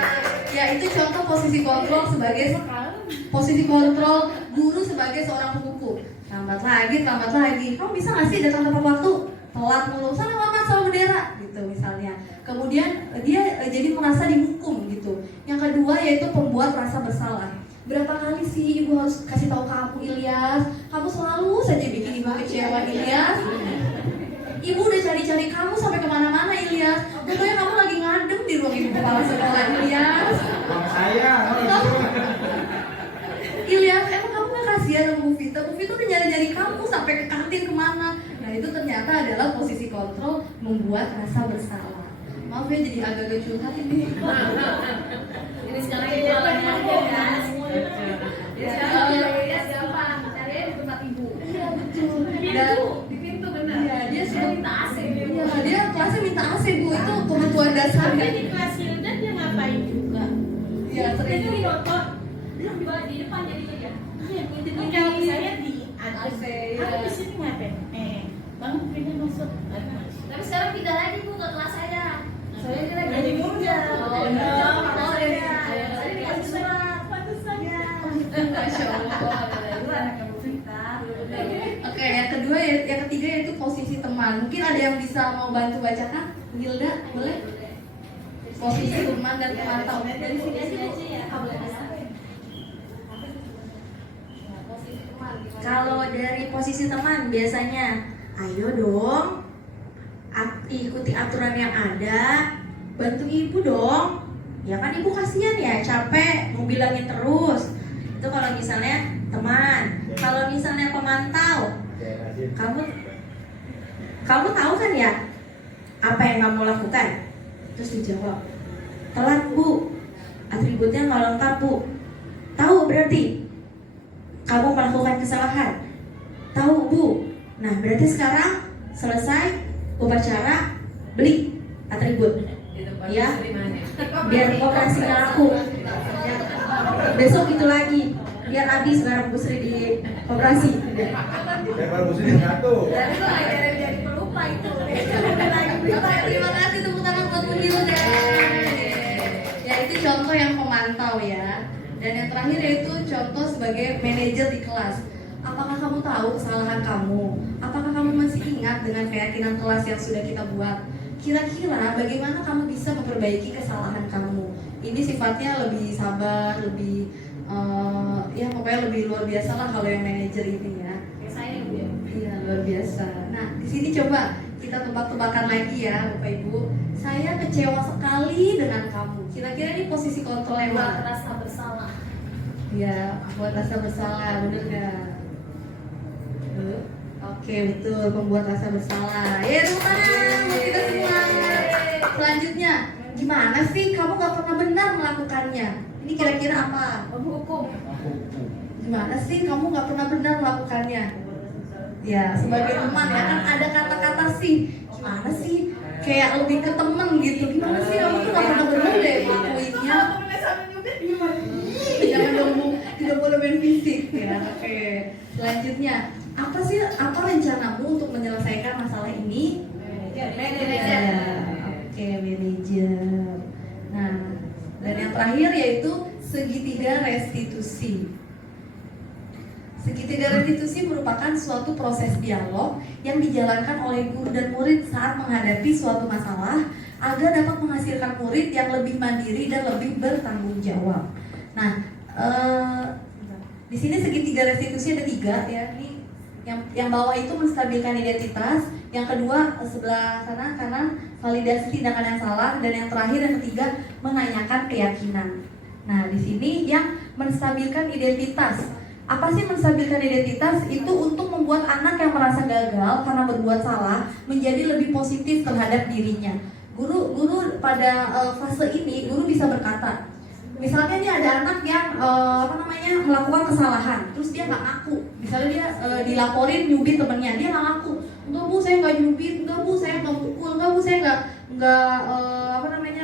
Ya, itu contoh posisi kontrol guru sebagai seorang penghukum. Lambat lagi. Kamu bisa nggak sih datang tepat waktu? Telat mulu, sana hormat sama bendera gitu misalnya. Kemudian dia jadi merasa dihukum gitu. Yang kedua yaitu pembuat rasa bersalah. Berapa kali sih ibu harus kasih tahu kamu, Ilyas? Kamu selalu saja bikin ibu kecewa, Ilyas. Ibu udah cari-cari kamu sampai kemana-mana, Ilyas. Pokoknya kamu lagi ngadem di ruang ibu kepala sekolah, Ilyas. Ilyas, emang kamu gak kasihan sama Bu Vita? Bu Vita udah nyari-nyari kamu sampai ke kantin kemana. Nah, itu ternyata adalah posisi kontrol membuat rasa bersalah. Maaf ya, jadi agak-agak curhat ini. Ini sekarang kita lagi kan semuanya gampang. Carinya di tempat ibu. Iya, betul. Dan di pintu benar. Iya, dia suka minta AC. Iya, dia kelasnya minta AC, Bu. Itu kebutuhan dasar. Tapi di kelas Hilda dia ngapain juga? Iya, sering. Dia di nonton. Dia di depan jadi dia. Iya, itu kalau saya di AC. Aku di sini ngapain? Bangun pindah masuk. Tapi sekarang pindah lagi Bu ke kelas saya. Saya ini lagi jadi muda. Oh, iya. Saya dikasih surat. Pantesan ya. Masya Allah. Oke, yang ketiga yaitu posisi teman. Mungkin ada yang bisa mau bantu bacakan? Hilda, boleh? Posisi teman dan pemantau. Dari sini aja ya. Kalau dari posisi teman biasanya, ayo dong, ikuti aturan yang ada, bantu ibu dong. Ya kan ibu kasihan ya, capek, mau bilangin terus. Itu kalau misalnya teman. Kalau misalnya pemantau, kamu tahu kan ya apa yang kamu lakukan? Terus dijawab, telat Bu, atributnya nggak lengkap Bu. Tahu berarti kamu melakukan kesalahan. Tahu Bu. Nah berarti sekarang selesai upacara, beli atribut ya, biar operasinya laku. Besok itu lagi, biar habis barang Bu Sri di operasi. Baru sini satu. Jadi pelupa itu. Terima kasih, tepuk tangan buat Bu Hilda. Ya, itu contoh yang pemantau ya. Dan yang terakhir yaitu contoh sebagai manajer di kelas. Apakah kamu tahu kesalahan kamu? Apakah kamu masih ingat dengan keyakinan kelas yang sudah kita buat? Kira-kira bagaimana kamu bisa memperbaiki kesalahan kamu? Ini sifatnya lebih sabar, lebih ya pokoknya lebih luar biasa lah kalau yang manajer ini ya. Saya Bu. Iya, luar biasa. Nah, di sini coba kita tebak-tebakan lagi ya, Bapak Ibu. Saya kecewa sekali dengan kamu. Kira-kira ini posisi kontrol yang Buat mana? rasa bersalah. Ya, buat rasa bersalah, bener gak? Oke, betul, membuat rasa bersalah. Ya, tepuk tangan buat kita semua. Selanjutnya, gimana sih kamu gak pernah benar melakukannya? Ini kira-kira apa? Menghukum. Gimana sih kamu gak pernah benar melakukannya? Ya, sebagai teman ya kan ada kata-kata sih. Gimana sih? Kayak lebih ke temen gitu. Gimana sih kamu tuh gak pernah benar deh ngelakuinnya? Jangan dong Bu, tidak boleh main fisik ya. Oke, selanjutnya apa rencanamu untuk menyelesaikan masalah ini? Manajer. Oke, manajer. Nah, dan yang terakhir yaitu segitiga restitusi. Segitiga restitusi merupakan suatu proses dialog yang dijalankan oleh guru dan murid saat menghadapi suatu masalah agar dapat menghasilkan murid yang lebih mandiri dan lebih bertanggung jawab. Nah, di sini segitiga restitusi ada 3 ya. Ini yang bawah itu menstabilkan identitas, yang kedua sebelah kanan validasi tindakan yang salah, dan yang terakhir yang ketiga menanyakan keyakinan. Nah, di sini yang menstabilkan identitas. Apa sih menstabilkan identitas? Itu untuk membuat anak yang merasa gagal karena berbuat salah menjadi lebih positif terhadap dirinya. Guru pada fase ini guru bisa berkata, misalnya nih ada anak yang melakukan kesalahan, terus dia nggak ngaku. Misalnya dia dilaporin nyubit temennya, dia nggak ngaku. Enggak bu, saya nggak nyubit. Enggak bu, saya nggak mukul. Enggak bu, saya nggak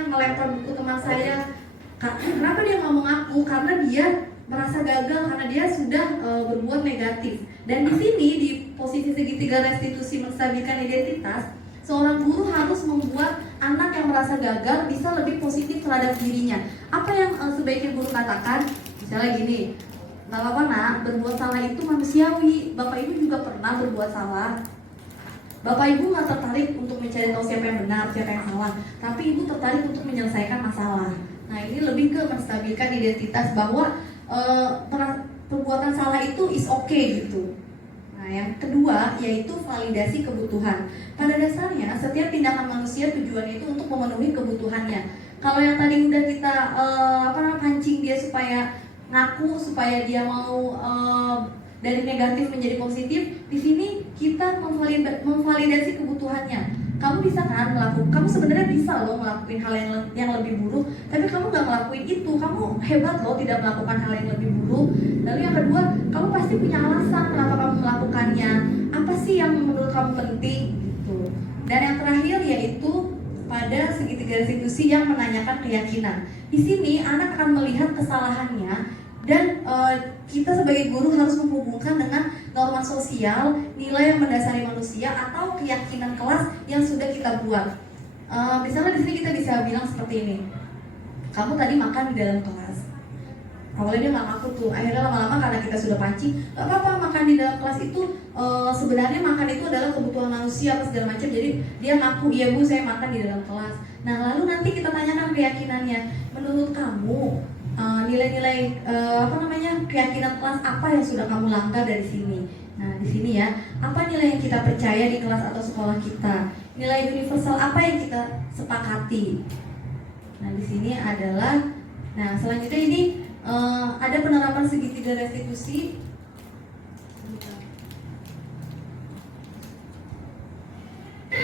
melempar buku teman saya. Kenapa dia nggak mau ngaku? Karena dia merasa gagal karena dia sudah berbuat negatif. Dan di sini di posisi segitiga restitusi menstabilkan identitas, seorang guru harus membuat anak yang merasa gagal bisa lebih positif terhadap dirinya. Apa yang sebaiknya guru katakan? Misalnya gini, nggak apa-apa nak, berbuat salah itu manusiawi. Bapak ibu juga pernah berbuat salah. Bapak ibu nggak tertarik untuk mencari tahu siapa yang benar, siapa yang salah, tapi ibu tertarik untuk menyelesaikan masalah. Nah, ini lebih ke menstabilkan identitas bahwa perbuatan salah itu is okay gitu. Nah, yang kedua yaitu validasi kebutuhan. Pada dasarnya setiap tindakan manusia tujuannya itu untuk memenuhi kebutuhannya. Kalau yang tadi udah kita pancing dia supaya ngaku, supaya dia mau dari negatif menjadi positif, di sini kita memvalidasi kebutuhannya. Kamu bisa kan kamu sebenarnya bisa loh ngelakuin hal yang lebih buruk, tapi kamu nggak ngelakuin itu, kamu hebat loh tidak melakukan hal yang lebih buruk. Lalu yang kedua, kamu pasti punya alasan kenapa kamu melakukannya, apa sih yang menurut kamu penting gitu. Dan yang terakhir yaitu pada segitiga restitusi yang menanyakan keyakinan. Di sini anak akan melihat kesalahannya dan kita sebagai guru harus menghubungkan dengan norma sosial, nilai yang mendasari manusia atau keyakinan kelas yang sudah kita buat. Misalnya di sini kita bisa bilang seperti ini, kamu tadi makan di dalam kelas. Awalnya dia nggak ngaku tuh, akhirnya lama-lama karena kita sudah pancing, nggak apa-apa makan di dalam kelas itu sebenarnya makan itu adalah kebutuhan manusia apa segala macam. Jadi dia ngaku, iya bu saya makan di dalam kelas. Nah lalu nanti kita tanyakan keyakinannya, menurut kamu nilai-nilai keyakinan kelas apa yang sudah kamu langgar dari sini. Nah di sini ya, apa nilai yang kita percaya di kelas atau sekolah kita, nilai universal apa yang kita sepakati. Nah di sini adalah, nah selanjutnya ini ada penerapan segitiga restitusi. Di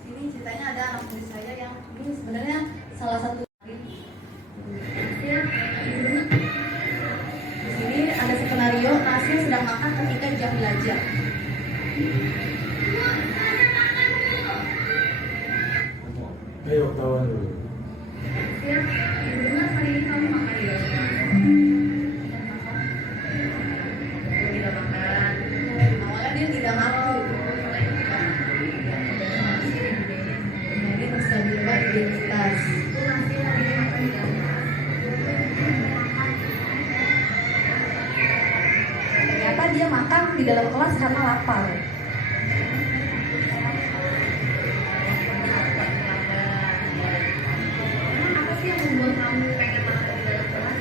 sini ceritanya ada anak murid saya yang ini sebenarnya salah satu. Di sini ada skenario Nasir sedang makan ketika jam belajar. Ayo kawan dulu. Ya, benar hari ini kamu makan di dalam kelas. Tidak makan. Awalnya dia tidak ngaku. Ini menstabilkan identitas. Ternyata dia makan di dalam kelas karena lapar. Apa sih yang membuat kamu pengen makan di dalam kelas?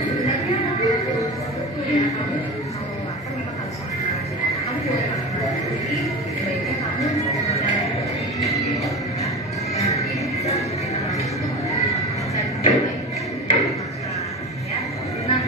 Sebenarnya kamu kalau lapar memang harus makan. Kamu boleh makan. Jadi sebaiknya kamu Nah,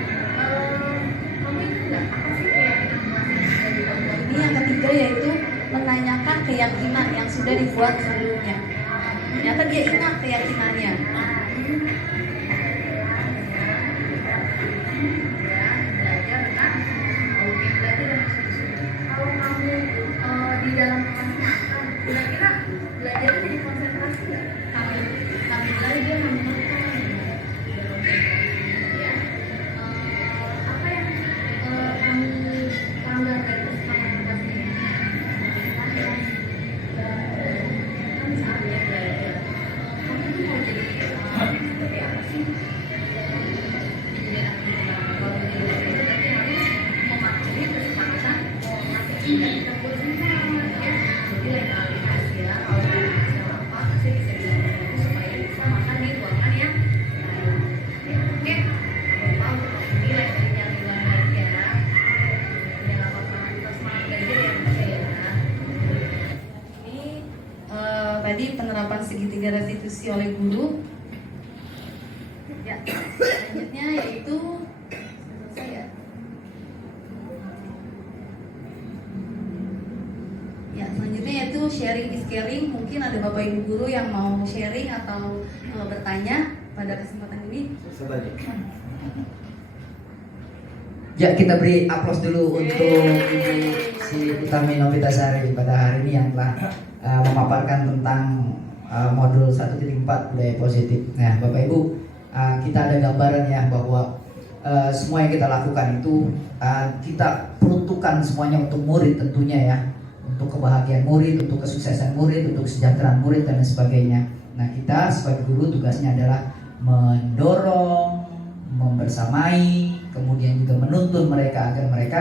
selanjutnya yaitu saya. Ya, selanjutnya yaitu sharing is caring. Mungkin ada Bapak Ibu guru yang mau sharing atau bertanya pada kesempatan ini. Saya tanya. Ya, kita beri aplaus dulu untuk Ibu si Utami Novitasari pada hari ini yang telah memaparkan tentang modul 1.4 budaya positif. Nah, Bapak Ibu, kita ada gambaran ya bahwa semua yang kita lakukan itu kita peruntukkan semuanya untuk murid tentunya ya, untuk kebahagiaan murid, untuk kesuksesan murid, untuk kesejahteraan murid dan sebagainya. Nah, kita sebagai guru tugasnya adalah mendorong, membersamai, kemudian juga menuntun mereka agar mereka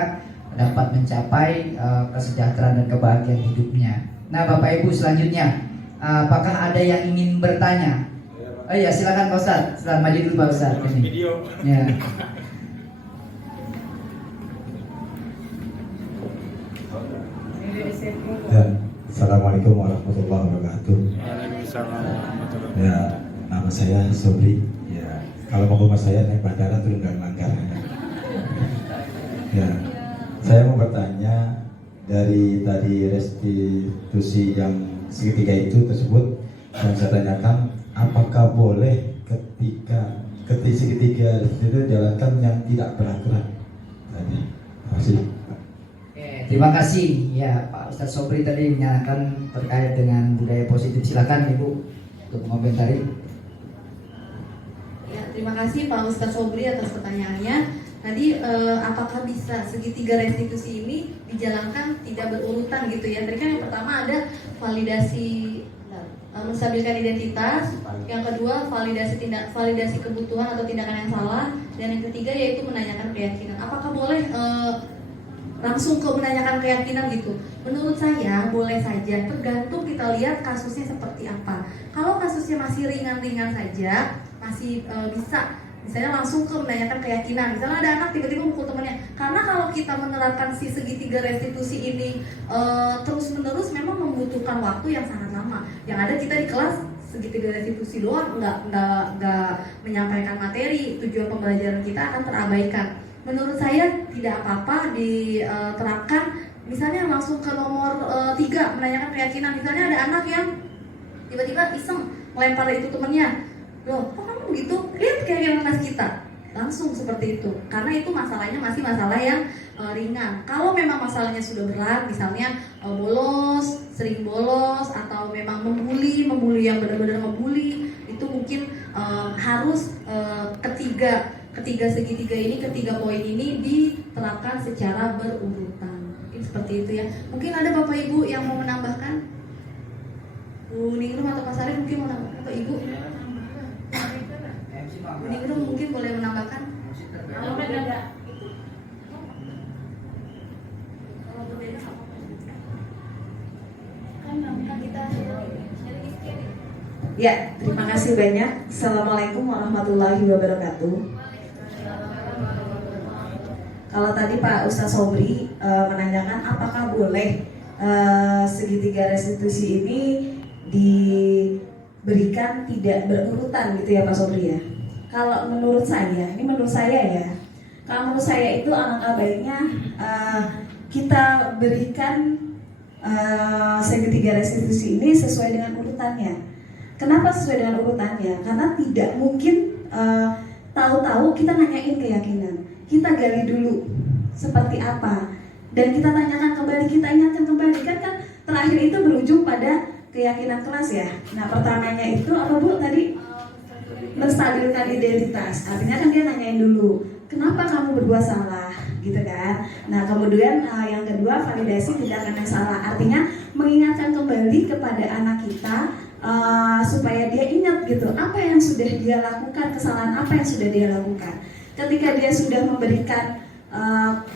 dapat mencapai kesejahteraan dan kebahagiaan hidupnya. Nah, Bapak Ibu, selanjutnya apakah ada yang ingin bertanya? Oh iya, silakan Pak Ustadz. Silakan maju dulu Pak Ustadz. Ini. Video. Ya. Ya, Assalamualaikum warahmatullahi wabarakatuh. Waalaikumsalam warahmatullahi Ya, nama saya Sobri. Ya, kalau mau rumah saya naik bandara turun Gang Manggar. Ya, saya mau bertanya dari tadi restitusi yang segitiga itu tersebut yang saya tanyakan, apakah boleh ketika segitiga itu dijalankan yang tidak beraturan? Tadi, terima kasih. Terima kasih ya Pak Ustadz Sobri tadi menyatakan terkait dengan budaya positif. Silakan Ibu untuk mengomentari. Ya, terima kasih Pak Ustadz Sobri atas pertanyaannya. Tadi apakah bisa segitiga restitusi ini dijalankan tidak berurutan gitu ya? Tadi kan yang pertama ada validasi menstabilkan identitas, yang kedua validasi kebutuhan atau tindakan yang salah, dan yang ketiga yaitu menanyakan keyakinan. Apakah boleh langsung ke menanyakan keyakinan gitu? Menurut saya boleh saja, tergantung kita lihat kasusnya seperti apa. Kalau kasusnya masih ringan-ringan saja, masih bisa misalnya langsung ke menanyakan keyakinan. Misalnya ada anak tiba-tiba mukul temannya. Karena kalau kita menerapkan si segitiga restitusi ini terus-menerus memang membutuhkan waktu yang sangat lama. Yang ada kita di kelas segitiga restitusi doang, nggak menyampaikan materi, tujuan pembelajaran kita akan terabaikan. Menurut saya tidak apa-apa diterapkan, misalnya langsung ke nomor 3 menanyakan keyakinan. Misalnya ada anak yang tiba-tiba iseng melempar itu temennya, loh kok kamu begitu, lihat keyakinan kelas kita, langsung seperti itu. Karena itu masalahnya masih masalah yang ringan. Kalau memang masalahnya sudah berat, misalnya bolos, sering bolos, atau memang membuli yang benar-benar membuli, itu mungkin harus ketiga segitiga ini, ketiga poin ini diterapkan secara berurutan. Mungkin seperti itu ya. Mungkin ada Bapak Ibu yang mau menambahkan? Bu Ningrum atau Pak Sarif mungkin mau menambahkan, atau Ibu? Bu Ningrum mungkin boleh menambahkan? Kalau ada Kalau berbeda kan kita Ya, terima kasih banyak. Assalamualaikum warahmatullahi wabarakatuh. Kalau tadi Pak Ustadz Sobri menanyakan apakah boleh segitiga restitusi ini diberikan tidak berurutan gitu ya Pak Sobri ya. Kalau menurut saya, ini menurut saya ya, kalau menurut saya itu alangkah baiknya kita berikan segitiga restitusi ini sesuai dengan urutannya. Kenapa sesuai dengan urutannya? Karena tidak mungkin tahu-tahu kita nanyain keyakinan. Kita gali dulu seperti apa, dan kita tanyakan kembali, kita ingatkan kembali. Kan terakhir itu berujung pada keyakinan kelas ya. Nah, pertamanya itu apa Bu tadi? Menstabilkan identitas. Artinya kan dia nanyain dulu, kenapa kamu berdua salah, gitu kan? Nah, kemudian yang kedua validasi tindakan yang salah. Artinya mengingatkan kembali kepada anak kita supaya dia ingat gitu apa yang sudah dia lakukan, kesalahan apa yang sudah dia lakukan. Ketika dia sudah memberikan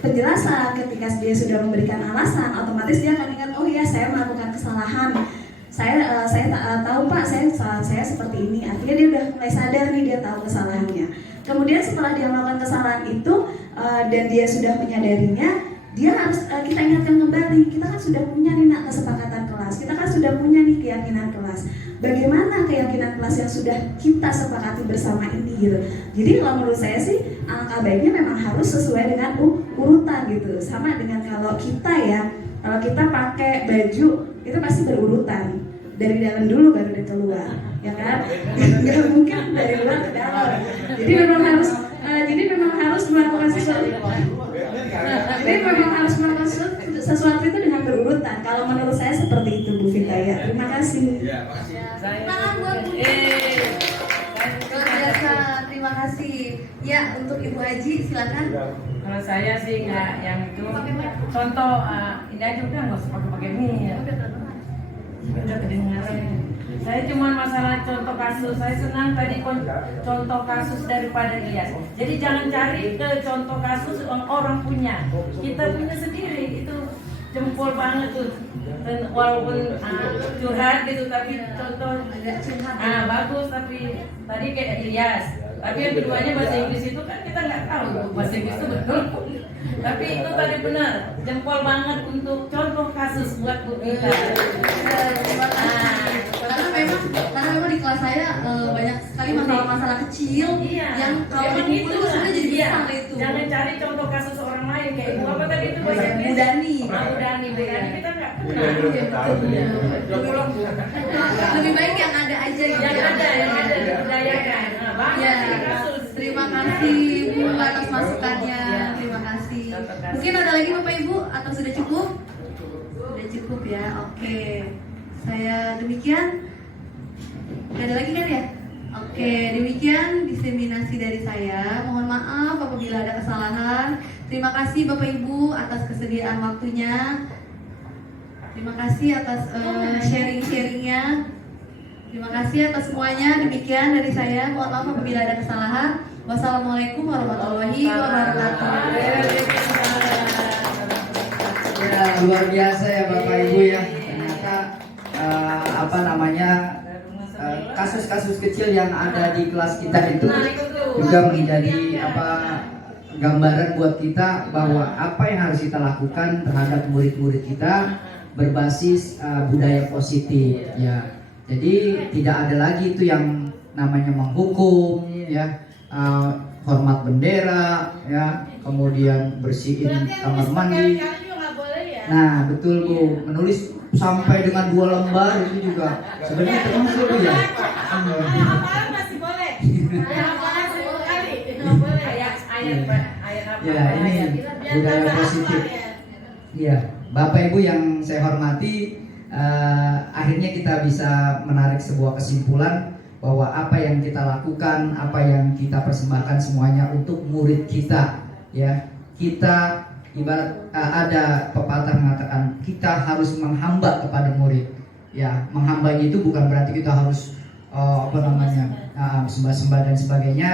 penjelasan, ketika dia sudah memberikan alasan, otomatis dia akan ingat, oh iya saya melakukan kesalahan, saya tahu Pak, saya seperti ini. Artinya dia udah mulai sadar nih, dia tahu kesalahannya. Kemudian setelah dia melakukan kesalahan itu dan dia sudah menyadarinya, dia harus kita ingatkan kembali, kita kan sudah punya nih kesepakatan kelas, kita kan sudah punya nih keyakinan kelas. bagaimana keyakinan kelas yang sudah kita sepakati bersama ini gitu. Jadi kalau menurut saya sih alangkah baiknya memang harus sesuai dengan urutan gitu. Sama dengan kalau kita kalau kita pakai baju itu pasti berurutan, dari dalam dulu baru dari keluar, ya kan? Nggak mungkin dari luar ke dalam. Jadi memang harus melakukan sesuatu. Jadi memang harus melakukan sesuatu itu dengan berurutan. Kalau menurut saya seperti itu, Bu Vita ya. Terima kasih. Tangan buat Bu. Luar biasa, terima kasih. Ya, untuk Ibu Haji silakan. Kalau saya sih nggak yang itu. Contoh ini aja udah nggak usah pakai mie. Udah kedengaran. Saya cuma masalah contoh kasus. Saya senang tadi contoh kasus daripada Ilyas. Jadi jangan cari ke contoh kasus orang punya. Kita punya sendiri itu jempol banget tuh. Dan walaupun curhat gitu tapi contoh agak curhat. Bagus tapi tadi kayak Ilyas. Tapi yang keduanya bahasa Inggris itu kan kita nggak tahu bahasa Inggris itu betul. Tapi itu tadi benar, jempol banget untuk contoh kasus buat Bu Vita. Karena memang di kelas saya banyak sekali masalah-masalah kecil yang kalau itu sudah jadi besar itu. Jangan cari contoh kasus orang lain kayak Ibu apa tadi itu bahasa Inggris? Bu Dani kita nggak kenal. Lebih baik yang ada aja gitu. Yang ada diberdayakan. Banyak kasus. Terima kasih Bu atas masukannya. Terima kasih. Mungkin ada lagi Bapak Ibu atau sudah cukup? Sudah cukup ya. Oke. Saya demikian. Gak ada lagi kan ya? Oke, demikian diseminasi dari saya. Mohon maaf apabila ada kesalahan. Terima kasih Bapak Ibu atas kesediaan waktunya. Terima kasih atas sharing-sharingnya. Terima kasih atas semuanya. Demikian dari saya. Mohon maaf apabila ada kesalahan. Wassalamualaikum warahmatullahi wabarakatuh. Ya, luar biasa ya Bapak Ibu ya. Ternyata kasus-kasus kecil yang ada di kelas kita itu juga menjadi gambaran buat kita bahwa apa yang harus kita lakukan terhadap murid-murid kita berbasis budaya positif ya. Jadi tidak ada lagi itu yang namanya menghukum ya, hormat bendera ya, kemudian bersihin kamar mandi. Nah betul Bu, menulis sampai dengan 2 lembar itu juga sebenarnya termasuk Bu ya. Hafalan masih boleh. Hafalan 10 kali. Boleh. Ayat apa? Ya ini budaya positif. Iya, Bapak Ibu yang saya hormati, akhirnya kita bisa menarik sebuah kesimpulan bahwa apa yang kita lakukan, apa yang kita persembahkan semuanya untuk murid kita ya. Kita ibarat ada pepatah mengatakan kita harus menghamba kepada murid ya. Menghamba itu bukan berarti kita harus sembah-sembah dan sebagainya.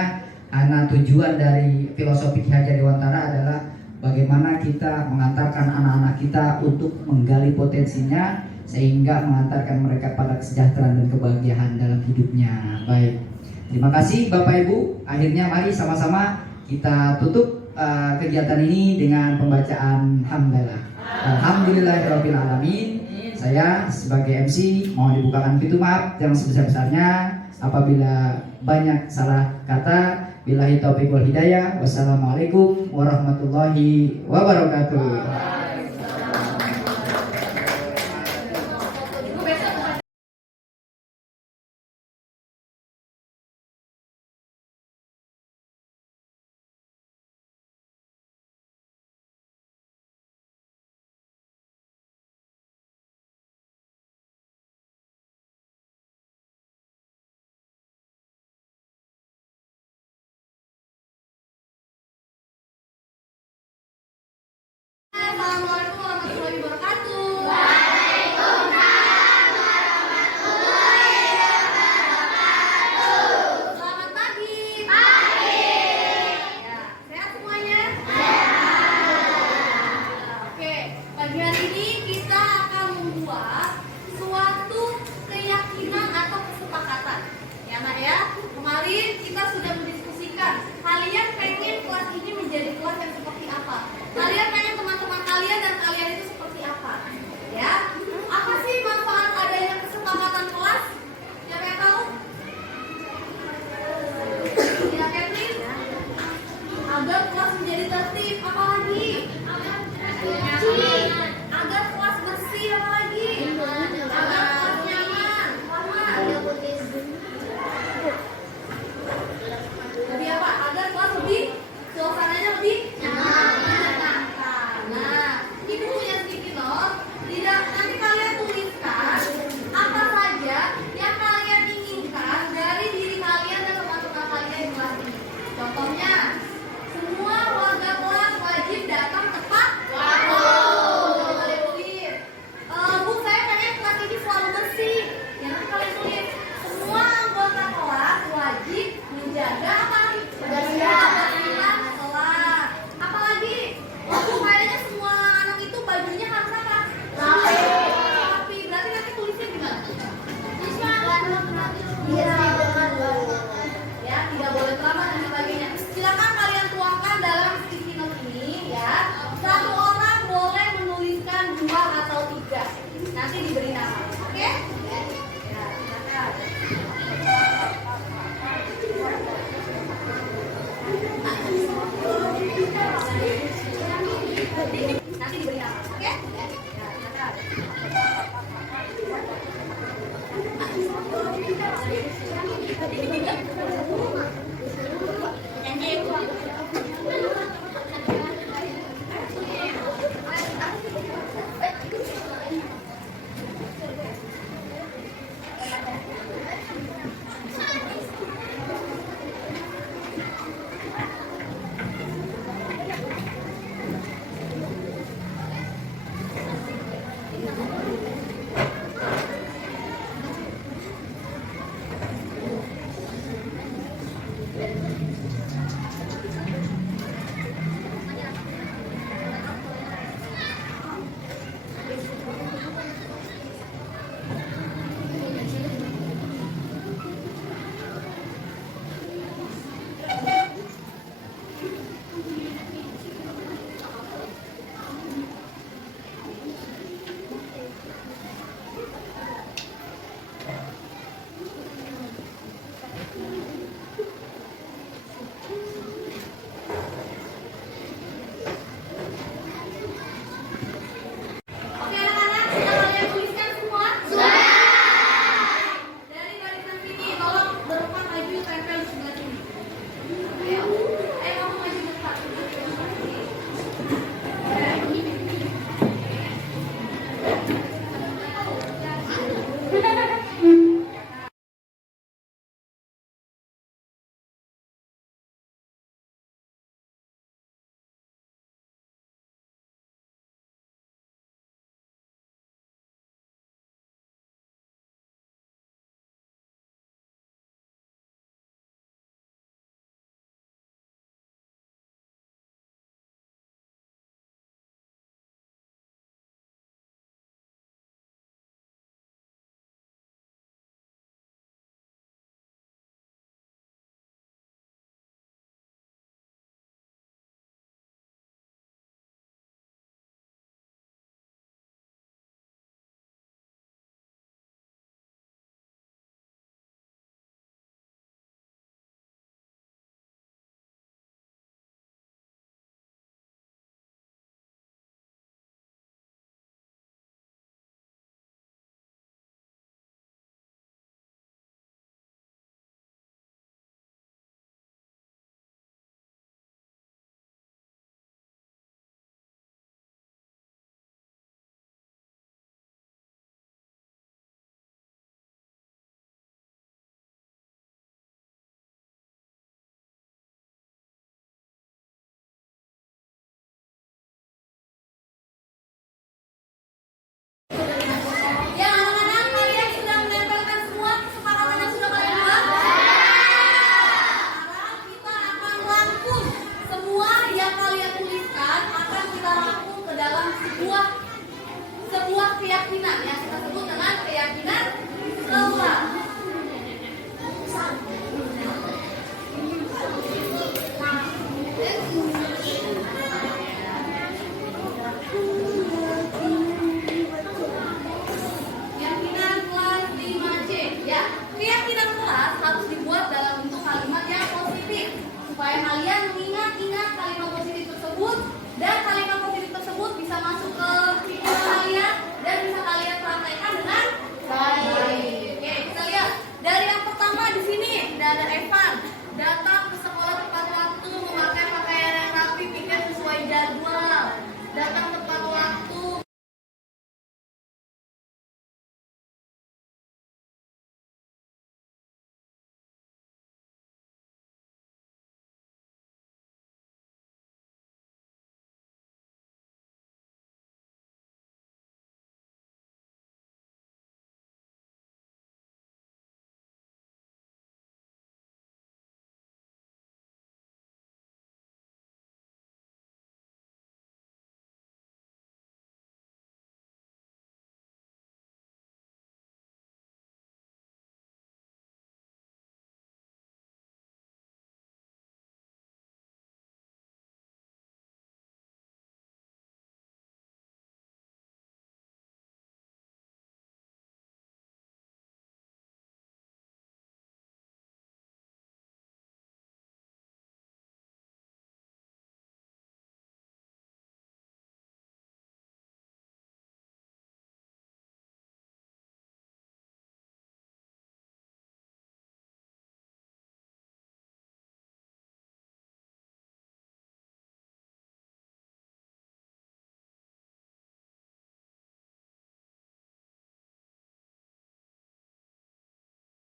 Karena tujuan dari filosofi Ki Hajar Dewantara adalah bagaimana kita mengantarkan anak-anak kita untuk menggali potensinya sehingga mengantarkan mereka pada kesejahteraan dan kebahagiaan dalam hidupnya. Baik, terima kasih Bapak Ibu. Akhirnya mari sama-sama kita tutup kegiatan ini dengan pembacaan hamdalah. Alhamdulillahirabbil alamin. Saya sebagai MC mohon dibukakan pintu maaf yang sebesar-besarnya apabila banyak salah kata. Billahi taufiq wal hidayah. Wassalamualaikum warahmatullahi wabarakatuh. Assalamualaikum warahmatullahi wabarakatuh. Selamat pagi. Ya, sehat semuanya? Oke, pagi hari ini kita akan membuat suatu keyakinan atau kesepakatan. Ya Nak ya, kemarin kita sudah mendiskusikan kalian pengen kelas ini menjadi kelas yang seperti apa. Kalian pengen teman-teman kalian dan kalian itu seperti apa. Ini